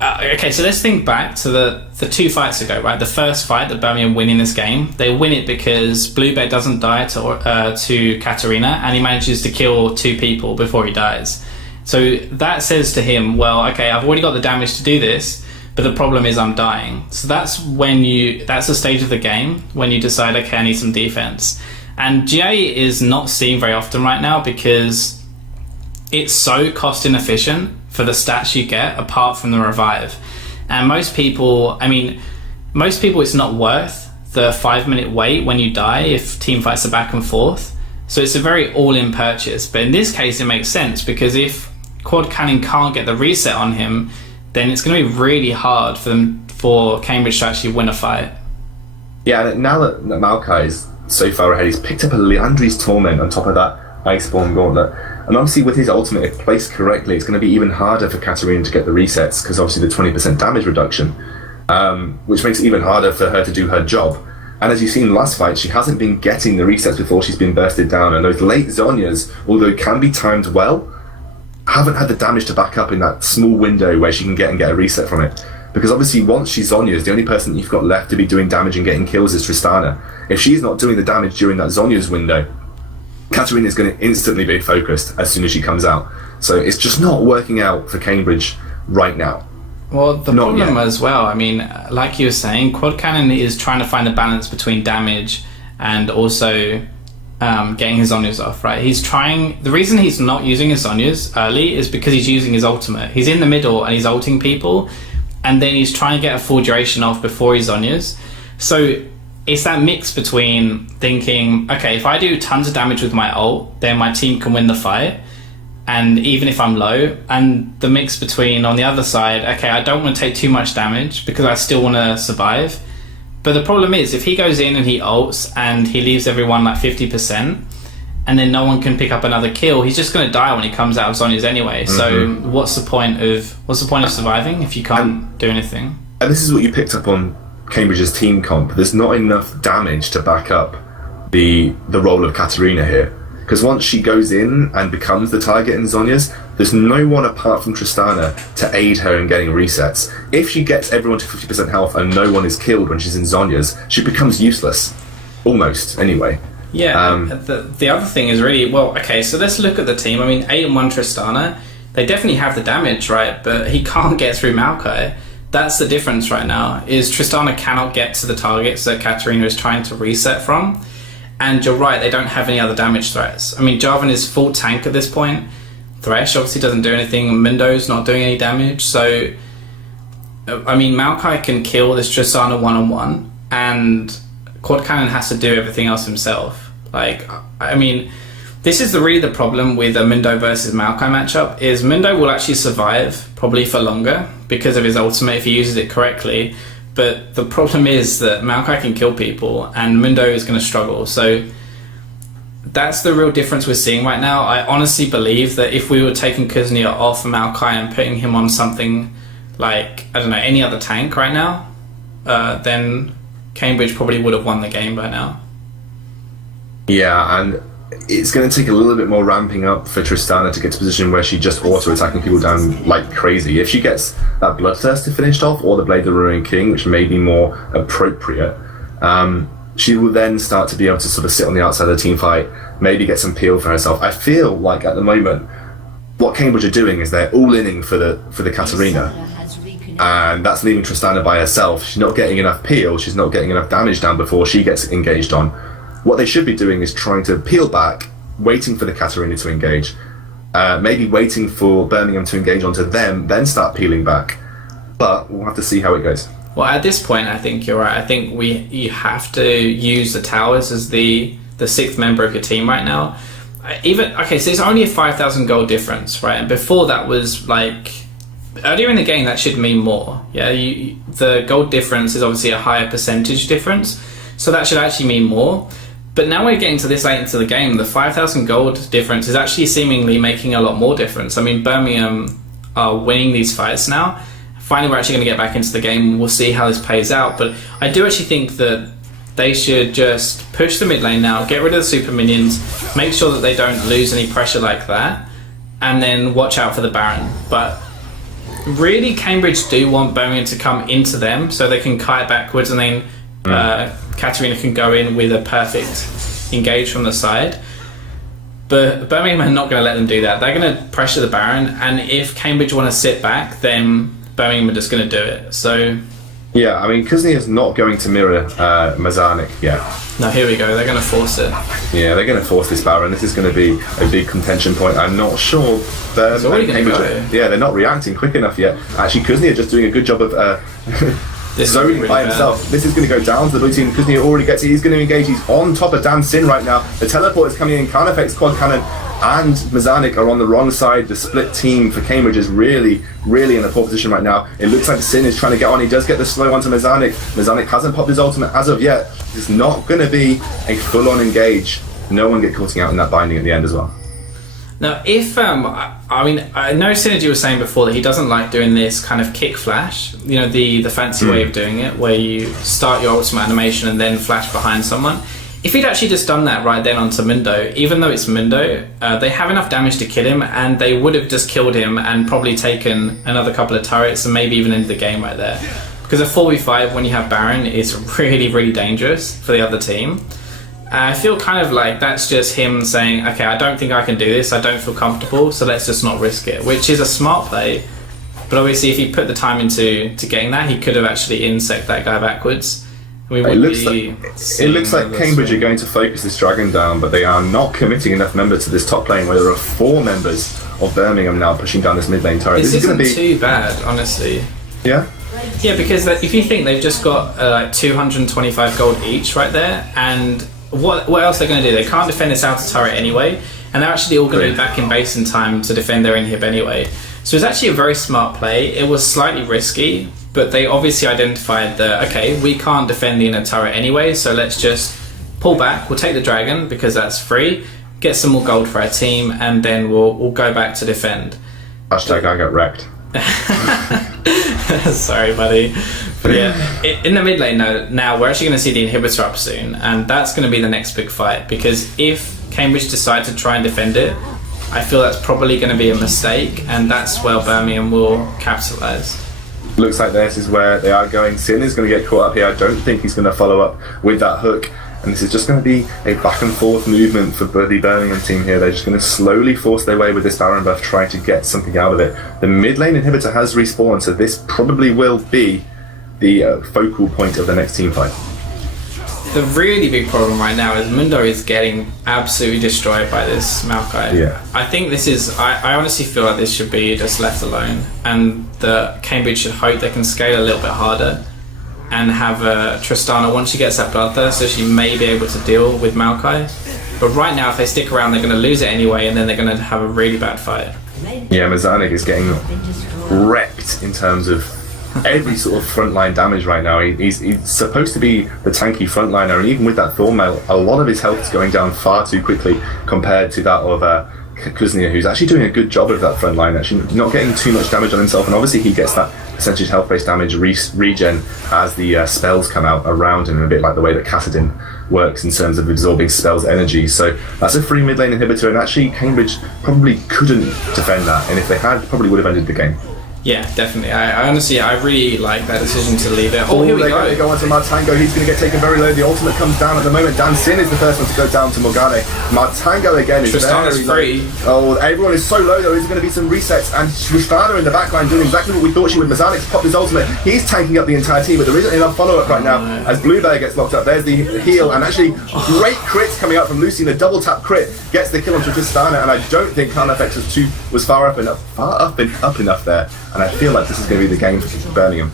okay, so let's think back to the 2 fights ago, right? The first fight that Birmingham win in this game, they win it because Bluebear doesn't die to Katarina, and he manages to kill 2 people before he dies. So that says to him, well, okay, I've already got the damage to do this, but the problem is I'm dying. So that's the stage of the game when you decide, okay, I need some defense. And GA is not seen very often right now because it's so cost inefficient for the stats you get apart from the revive. And most people it's not worth the 5-minute wait when you die if team fights are back and forth. So it's a very all-in purchase. But in this case, it makes sense because if Quad Cannon can't get the reset on him, then it's going to be really hard for Cambridge to actually win a fight. Yeah, and now that Maokai is so far ahead, he's picked up a Leandri's Torment on top of that Iceborne Gauntlet. And obviously with his ultimate, if placed correctly, it's going to be even harder for Katarina to get the resets, because obviously the 20% damage reduction, which makes it even harder for her to do her job. And as you've seen in the last fight, she hasn't been getting the resets before she's been bursted down. And those late Zhonyas, although can be timed well, haven't had the damage to back up in that small window where she can get a reset from it. Because obviously once she's Zhonya's, the only person that you've got left to be doing damage and getting kills is Tristana. If she's not doing the damage during that Zhonya's window, Katarina is going to instantly be focused as soon as she comes out. So it's just not working out for Cambridge right now. Well, the problem as well, I mean, like you were saying, Quad Cannon is trying to find the balance between damage and also getting his Zhonyas off, right? The reason he's not using his Zhonyas early is because he's using his ultimate. He's in the middle and he's ulting people, and then he's trying to get a full duration off before his Zhonyas. So it's that mix between thinking, okay, if I do tons of damage with my ult, then my team can win the fight, and even if I'm low, and the mix between, on the other side, okay, I don't want to take too much damage because I still want to survive. But the problem is, if he goes in and he ults and he leaves everyone like 50%, and then no one can pick up another kill, he's just going to die when he comes out of Zhonya's anyway. Mm-hmm. So what's the point of surviving if you can't do anything? And this is what you picked up on Cambridge's team comp. There's not enough damage to back up the role of Katarina here. Because once she goes in and becomes the target in Zhonya's, there's no one apart from Tristana to aid her in getting resets. If she gets everyone to 50% health and no one is killed when she's in Zhonya's, she becomes useless. Almost, anyway. Yeah, the other thing is really, well, okay, so let's look at the team. I mean, 8-1 Tristana, they definitely have the damage, right? But he can't get through Maokai. That's the difference right now, is Tristana cannot get to the targets that Katarina is trying to reset from. And you're right, they don't have any other damage threats. I mean, Jarvan is full tank at this point. Thresh obviously doesn't do anything. Mindo's not doing any damage. So, I mean, Maokai can kill this Tristana one-on-one, and Quad Cannon has to do everything else himself. Like, I mean, this is really the problem with a Mindo versus Maokai matchup, is Mindo will actually survive probably for longer because of his ultimate if he uses it correctly. But the problem is that Maokai can kill people and Mindo is going to struggle. So that's the real difference we're seeing right now. I honestly believe that if we were taking Kuznia off Maokai and putting him on something like, I don't know, any other tank right now, then Cambridge probably would have won the game by now. Yeah, and it's going to take a little bit more ramping up for Tristana to get to a position where she just auto-attacking people down like crazy. If she gets that Bloodthirster finished off, or the Blade of the Ruined King, which may be more appropriate, she will then start to be able to sort of sit on the outside of the team fight, maybe get some peel for herself. I feel like at the moment, what Cambridge are doing is they're all-inning for the Katarina, and that's leaving Tristana by herself. She's not getting enough peel, she's not getting enough damage down before she gets engaged on. What they should be doing is trying to peel back, waiting for the Katarina to engage, maybe waiting for Birmingham to engage onto them, then start peeling back. But we'll have to see how it goes. Well, at this point, I think you're right. I think you have to use the towers as the sixth member of your team right now. So it's only a 5,000 gold difference, right? And before that was like, earlier in the game, that should mean more. Yeah, the gold difference is obviously a higher percentage difference, so that should actually mean more. But now we're getting to this late into the game, the 5,000 gold difference is actually seemingly making a lot more difference. I mean, Birmingham are winning these fights now. Finally, we're actually going to get back into the game. We'll see how this plays out. But I do actually think that they should just push the mid lane now, get rid of the super minions, make sure that they don't lose any pressure like that, and then watch out for the Baron. But really, Cambridge do want Birmingham to come into them so they can kite backwards, and then Katarina can go in with a perfect engage from the side. But Birmingham are not going to let them do that. They're going to pressure the Baron, and if Cambridge want to sit back, then Birmingham are just going to do it. So yeah, I mean, Kuznia is not going to mirror Mazarnik yet. No, here we go. They're going to force it. Yeah, they're going to force this Baron. This is going to be a big contention point. I'm not sure. It's already going to go. Yeah, they're not reacting quick enough yet. Actually, Kuznia just doing a good job of zoning really by himself. This is going to go down to the blue team. Kuznia already gets it. He's going to engage. He's on top of Dan Sin right now. The teleport is coming in. Can't affect Quad Cannon. and Mazanik are on the wrong side. The split team for Cambridge is really, really in a poor position right now. It looks like Sin is trying to get on. He does get the slow onto Mazanik. Mazanik hasn't popped his ultimate as of yet. It's not going to be a full-on engage. No one get caught out in that binding at the end as well. Now, if I know Synergy was saying before that he doesn't like doing this kind of kick flash, you know, the fancy way of doing it, where you start your ultimate animation and then flash behind someone. If he'd actually just done that right then onto Mundo, even though it's Mundo, they have enough damage to kill him, and they would have just killed him and probably taken another couple of turrets and maybe even ended the game right there. Because a 4v5 when you have Baron is really, really dangerous for the other team. I feel kind of like that's just him saying, okay, I don't think I can do this, I don't feel comfortable, so let's just not risk it, which is a smart play. But obviously if he put the time into getting that, he could have actually insect that guy backwards. It looks like Cambridge are going to focus this dragon down, but they are not committing enough members to this top lane, where there are 4 members of Birmingham now pushing down this mid lane turret. This isn't too bad, honestly. Yeah? Yeah, because if you think they've just got like 225 gold each right there, and what else are they going to do? They can't defend this outer turret anyway, and they're actually all going to be back in base in time to defend their inhib anyway. So it's actually a very smart play. It was slightly risky, but they obviously identified that, okay, we can't defend the inner turret anyway, so let's just pull back. We'll take the dragon because that's free, get some more gold for our team, and then we'll go back to defend. Hashtag I got wrecked. Sorry, buddy. But yeah, in the mid lane now we're actually going to see the inhibitor up soon, and that's going to be the next big fight, because if Cambridge decide to try and defend it, I feel that's probably going to be a mistake, and that's where Birmingham will capitalise. Looks like this is where they are going. Sin is going to get caught up here. I don't think he's going to follow up with that hook, and this is just going to be a back and forth movement for the Birmingham team here. They're just going to slowly force their way with this Baron buff, trying to get something out of it. The mid lane inhibitor has respawned, so this probably will be the focal point of the next team fight. The really big problem right now is Mundo is getting absolutely destroyed by this Maokai. Yeah. I think this is, I honestly feel like this should be just left alone, and the Cambridge should hope they can scale a little bit harder and have Tristana, once she gets that bloodthirst, so she may be able to deal with Maokai. But right now, if they stick around, they're going to lose it anyway, and then they're going to have a really bad fight. Yeah, Mazanik is getting wrecked in terms of every sort of frontline damage right now. He's supposed to be the tanky frontliner, and even with that Thornmail, a lot of his health is going down far too quickly compared to that of Kuznia, who's actually doing a good job of that front line, actually not getting too much damage on himself, and obviously he gets that percentage health-based damage regen as the spells come out around him, a bit like the way that Kassadin works in terms of absorbing spells energy. So that's a free mid lane inhibitor, and actually Cambridge probably couldn't defend that, and if they had, probably would have ended the game. Yeah, definitely. I honestly, I really like that decision to leave it. Oh, here we go. They go on to Martango. He's going to get taken very low. The ultimate comes down at the moment. Dan Sin is the first one to go down to Morgane. Martango again is Tristana's very free. low. Oh, everyone is so low though. There's going to be some resets, and Tristana in the backline doing exactly what we thought she would. Mazanik's popped his ultimate. He's tanking up the entire team, but there isn't enough follow-up right now as Blue Bear gets locked up. There's the heal, and actually great crits coming out from Lucy. The double tap crit gets the kill on Tristana, and I don't think Carnifex was far up enough there. And I feel like this is going to be the game for Birmingham.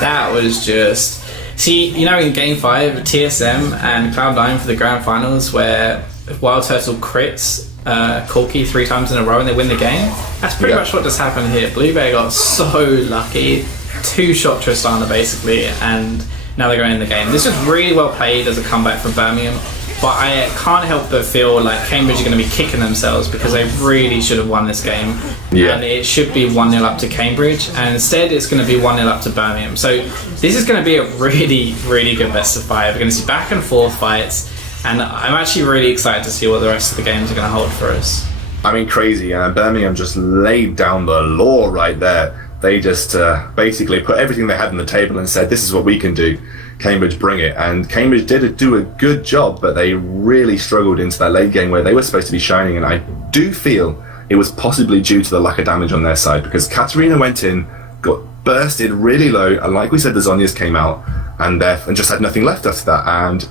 That was just... See, you know, in Game 5, TSM and Cloud9 for the Grand Finals, where Wild Turtle crits Corki 3 times in a row and they win the game, that's pretty much what just happened here. Blue Bear got so lucky. 2-shot Tristana, basically, and now they're going in the game. This was really well played as a comeback from Birmingham, but I can't help but feel like Cambridge are going to be kicking themselves because they really should have won this game. Yeah. And it should be 1-0 up to Cambridge, and instead it's going to be 1-0 up to Birmingham. So this is going to be a really, really good best of 5. We're going to see back and forth fights, and I'm actually really excited to see what the rest of the games are going to hold for us. I mean, crazy. Birmingham just laid down the law right there. They just basically put everything they had on the table and said, this is what we can do. Cambridge, bring it. And Cambridge did do a good job, but they really struggled into that late game where they were supposed to be shining, and I do feel it was possibly due to the lack of damage on their side, because Katarina went in, got bursted really low, and like we said, the Zhonya's came out and just had nothing left after that. And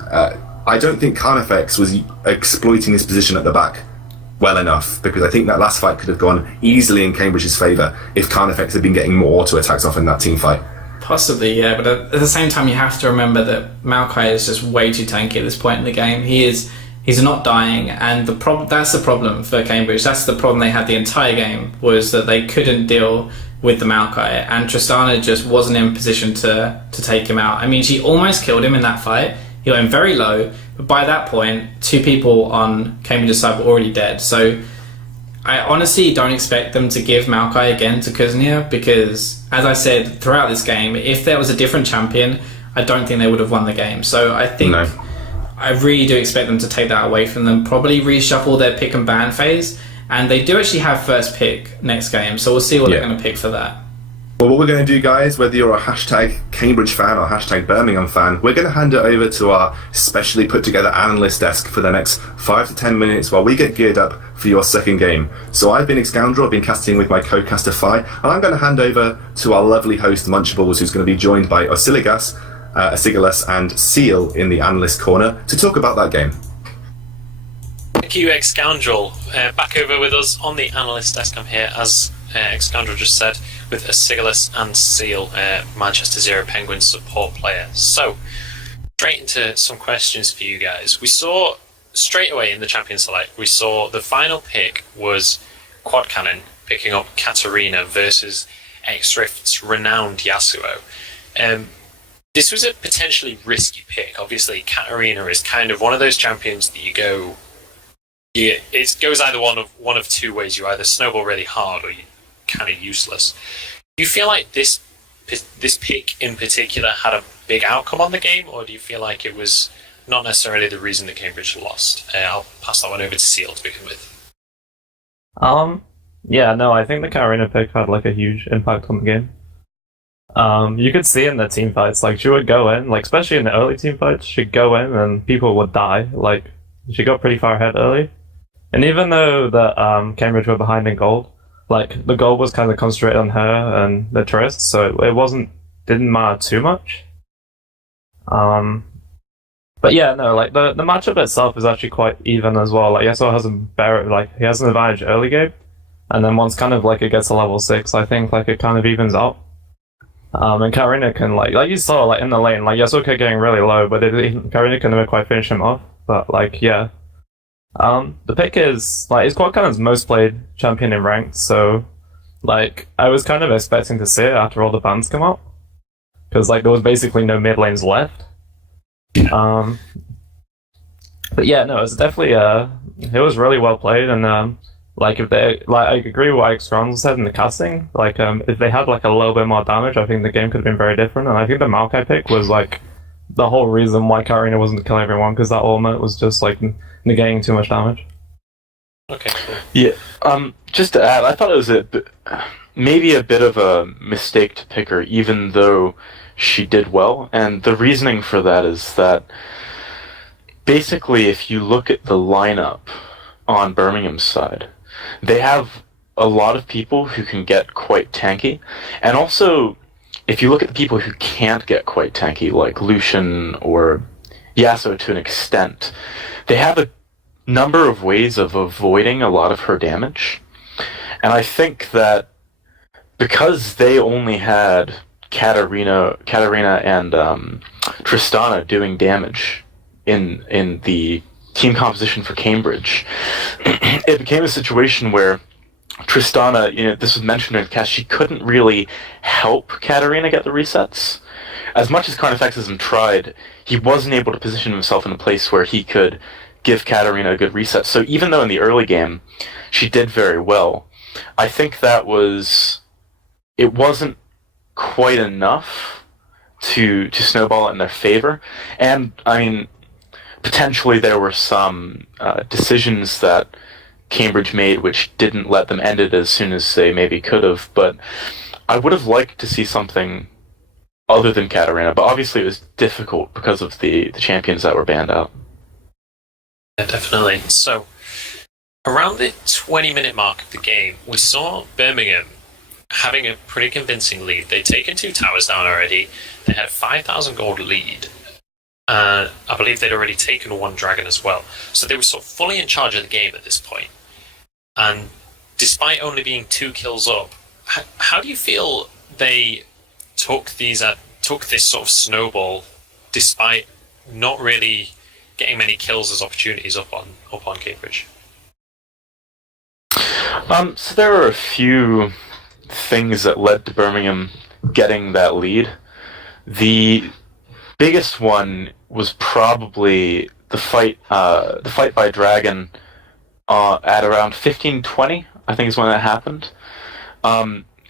I don't think Carnifex was exploiting his position at the back well enough, because I think that last fight could have gone easily in Cambridge's favour if Carnifex had been getting more auto attacks off in that team fight. Possibly, yeah, but at the same time you have to remember that Maokai is just way too tanky at this point in the game. He's He's not dying, and that's the problem for Cambridge. That's the problem they had the entire game, was that they couldn't deal with the Maokai, and Tristana just wasn't in position to take him out. I mean, she almost killed him in that fight. He went very low, but by that point, 2 people on Cambridge's side were already dead. So I honestly don't expect them to give Maokai again to Kuznia, because, as I said, throughout this game, if there was a different champion, I don't think they would have won the game. So I think... No. I really do expect them to take that away from them, probably reshuffle their pick and ban phase, and they do actually have first pick next game, so we'll see what they're going to pick for that. Well, what we're going to do, guys, whether you're a hashtag Cambridge fan or hashtag Birmingham fan, we're going to hand it over to our specially put together analyst desk for the next 5 to 10 minutes while we get geared up for your second game. So I've been Excoundrel, I've been casting with my co-caster Fi, and I'm going to hand over to our lovely host Munchables, who's going to be joined by Osiligas, Asigalas and Seal in the analyst corner to talk about that game. Thank you, Excoundrel. Back over with us on the analyst desk. I'm here, as Excoundrel just said, with Asigalas and Seal, Manchester Zero Penguins support player. So, straight into some questions for you guys. We saw straight away in the champion select, we saw the final pick was Quad Cannon picking up Katarina versus X-Rift's renowned Yasuo. This was a potentially risky pick. Obviously, Katarina is kind of one of those champions that it goes either one of 2 ways. You either snowball really hard or you're kind of useless. Do you feel like this pick in particular had a big outcome on the game, or do you feel like it was not necessarily the reason that Cambridge lost? I'll pass that one over to Seal to begin with. Yeah, no, I think the Katarina pick had like a huge impact on the game. You could see in the team fights, like, she would go in, like, especially in the early team fights, she'd go in and people would die. Like, she got pretty far ahead early. And even though the Cambridge were behind in gold, like, the gold was kind of concentrated on her and the Trist, so it didn't matter too much. But yeah, no, like, the matchup itself is actually quite even as well. Like, Yasuo has he has an advantage early game, and then once kind of, like, it gets to level 6, I think, like, it kind of evens out. And Katarina can, like you saw, like, in the lane, like, Yasuo kept getting really low, but Katarina can never quite finish him off. But, like, yeah. The pick is, like, it's Quad Cannon's most played champion in ranked, so, like, I was kind of expecting to see it after all the bans come out. Because, like, there was basically no mid lanes left. But yeah, no, it's definitely, it was really well played, and, like, if they, like, I agree with what Excoundrel said in the casting. Like, if they had, like, a little bit more damage, I think the game could have been very different. And I think the Maokai pick was, like, the whole reason why Katarina wasn't killing everyone, because that ultimate was just, like, negating too much damage. Okay, cool. Yeah, just to add, I thought it was maybe a bit of a mistake to pick her, even though she did well. And the reasoning for that is that, basically, if you look at the lineup on Birmingham's side, they have a lot of people who can get quite tanky, and also, if you look at the people who can't get quite tanky, like Lucian or Yasuo to an extent, they have a number of ways of avoiding a lot of her damage. And I think that because they only had Katarina and Tristana doing damage in the team composition for Cambridge, it became a situation where Tristana, this was mentioned in the cast, she couldn't really help Katarina get the resets. As much as Carnifexism tried, he wasn't able to position himself in a place where he could give Katarina a good reset. So even though in the early game she did very well, I think it wasn't quite enough to snowball it in their favor. And, I mean, potentially there were some decisions that Cambridge made which didn't let them end it as soon as they maybe could have, but I would have liked to see something other than Katarina, but obviously it was difficult because of the champions that were banned out. Yeah, definitely. So, around the 20-minute mark of the game, we saw Birmingham having a pretty convincing lead. They'd taken 2 towers down already. They had a 5,000 gold lead. I believe they'd already taken 1 dragon as well. So they were sort of fully in charge of the game at this point. And despite only being 2 kills up, how do you feel they took this sort of snowball, despite not really getting many kills as opportunities up on Cambridge? So there were a few things that led to Birmingham getting that lead. The biggest one was probably the fight by Dragon at around 1520, I think is when that happened.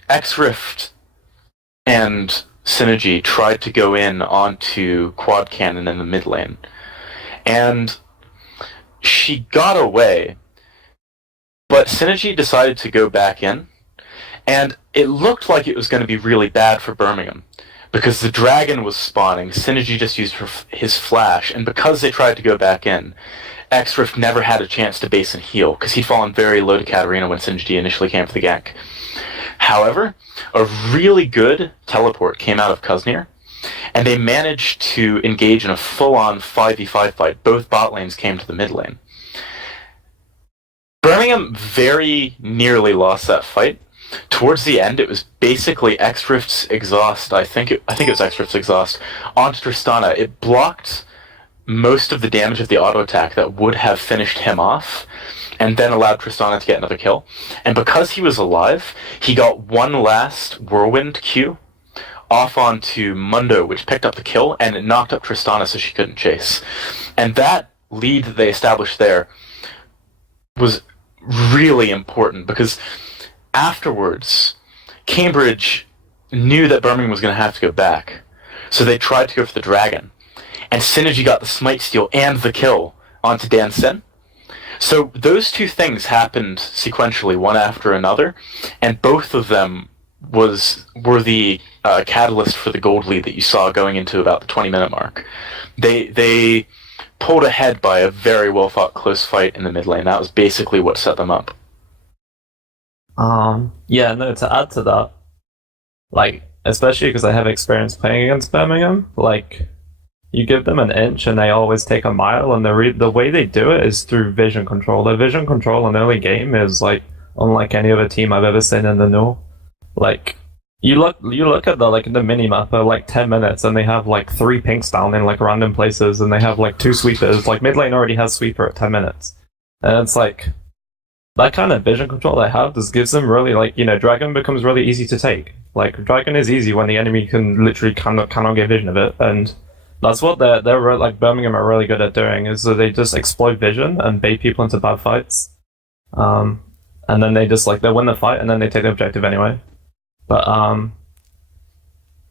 X-Rift and Synergy tried to go in onto Quad Cannon in the mid lane, and she got away, but Synergy decided to go back in, and it looked like it was going to be really bad for Birmingham, because the Dragon was spawning, Synergy just used his flash, and because they tried to go back in, X-Rift never had a chance to base and heal, because he'd fallen very low to Katarina when Synergy initially came for the gank. However, a really good teleport came out of Kuznir, and they managed to engage in a full-on 5v5 fight. Both bot lanes came to the mid lane. Birmingham very nearly lost that fight. Towards the end, it was basically X-Rift's exhaust, I think it was X-Rift's exhaust, onto Tristana. It blocked most of the damage of the auto attack that would have finished him off, and then allowed Tristana to get another kill. And because he was alive, he got one last Whirlwind Q off onto Mundo, which picked up the kill, and it knocked up Tristana so she couldn't chase. And that lead that they established there was really important, because afterwards, Cambridge knew that Birmingham was going to have to go back, so they tried to go for the Dragon. And Synergy got the Smite Steal and the kill onto Dan Sin. So those two things happened sequentially, one after another, and both of them were the catalyst for the gold lead that you saw going into about the 20-minute mark. They pulled ahead by a very well-fought close fight in the mid lane. That was basically what set them up. Yeah, no, to add to that, like, especially because I have experience playing against Birmingham, like, you give them an inch and they always take a mile, and the way they do it is through vision control. Their vision control in early game is, like, unlike any other team I've ever seen in the Nuel. Like, you look at the mini-map of, like, 10 minutes, and they have, like, 3 pinks down in, like, random places, and they have, like, 2 sweepers. Like, mid lane already has sweeper at 10 minutes. And it's, like, that kind of vision control they have just gives them really, like, you know, Dragon becomes really easy to take. Like, Dragon is easy when the enemy cannot get vision of it, and that's what they're like, Birmingham are really good at doing, is that they just exploit vision and bait people into bad fights. And then they just, like, they win the fight, and then they take the objective anyway. But,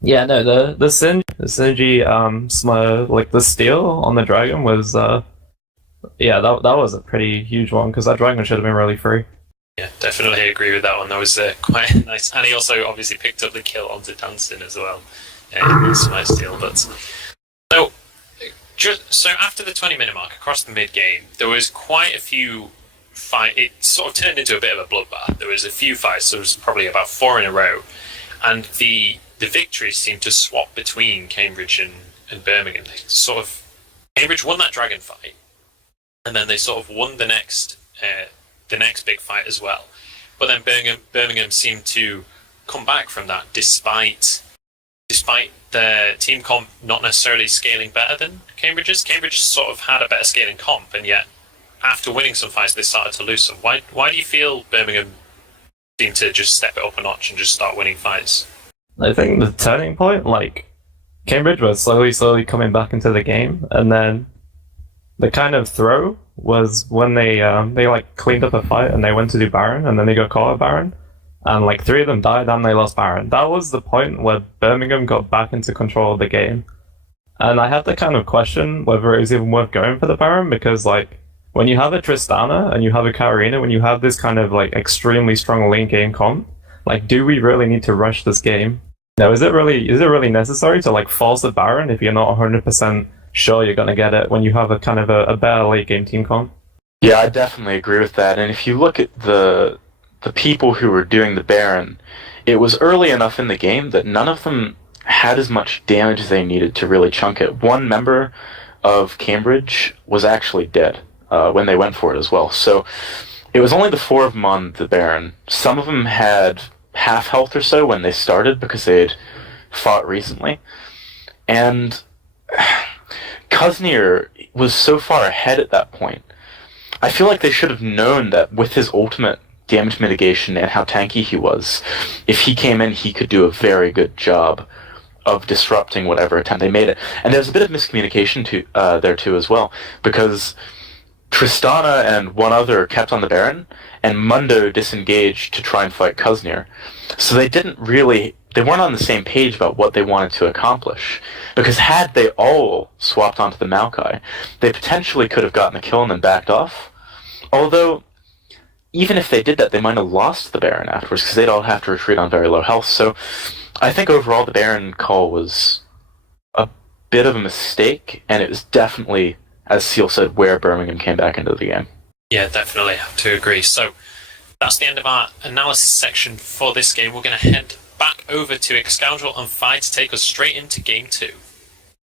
yeah, no, the synergy, like, the steal on the Dragon was, yeah, that was a pretty huge one, because that Dragon should have been really free. Yeah, definitely agree with that one. That was quite nice. And he also obviously picked up the kill onto Dancing as well. It's a nice deal. But so after the 20-minute mark, across the mid-game, there was quite a few fights. It sort of turned into a bit of a bloodbath. There was a few fights. There was probably about 4 in a row. And the victories seemed to swap between Cambridge and Birmingham. They sort of, Cambridge won that Dragon fight, and then they sort of won the next big fight as well. But then Birmingham seemed to come back from that, despite their team comp not necessarily scaling better than Cambridge's. Cambridge sort of had a better scaling comp, and yet after winning some fights, they started to lose some. Why do you feel Birmingham seemed to just step it up a notch and just start winning fights? I think the turning point, like, Cambridge was slowly coming back into the game, and then the kind of throw was when they like cleaned up a fight and they went to do Baron, and then they got caught at Baron, and like 3 of them died and they lost Baron. That was the point where Birmingham got back into control of the game, and I had to kind of question whether it was even worth going for the Baron, because, like, when you have a Tristana and you have a Katarina, when you have this kind of, like, extremely strong lane game comp, like, do we really need to rush this game? Now, is it really necessary to, like, force the Baron if you're not 100% sure you're going to get it when you have a kind of a better late game team comp? Yeah, I definitely agree with that. And if you look at the people who were doing the Baron, it was early enough in the game that none of them had as much damage as they needed to really chunk it. One member of Cambridge was actually dead when they went for it as well. So it was only the 4 of them on the Baron. Some of them had half health or so when they started because they had fought recently. And Kuznir was so far ahead at that point. I feel like they should have known that with his ultimate damage mitigation and how tanky he was, if he came in, he could do a very good job of disrupting whatever attempt they made it. And there's a bit of miscommunication there too as well, because Tristana and one other kept on the Baron, and Mundo disengaged to try and fight Kuznir. So they weren't on the same page about what they wanted to accomplish. Because had they all swapped onto the Maokai, they potentially could have gotten a kill and then backed off. Although, even if they did that, they might have lost the Baron afterwards, because they'd all have to retreat on very low health. So I think overall the Baron call was a bit of a mistake, and it was definitely, as Seal said, where Birmingham came back into the game. Yeah, definitely have to agree. So that's the end of our analysis section for this game. We're going to head back over to Excoundrel and Fi to take us straight into Game 2.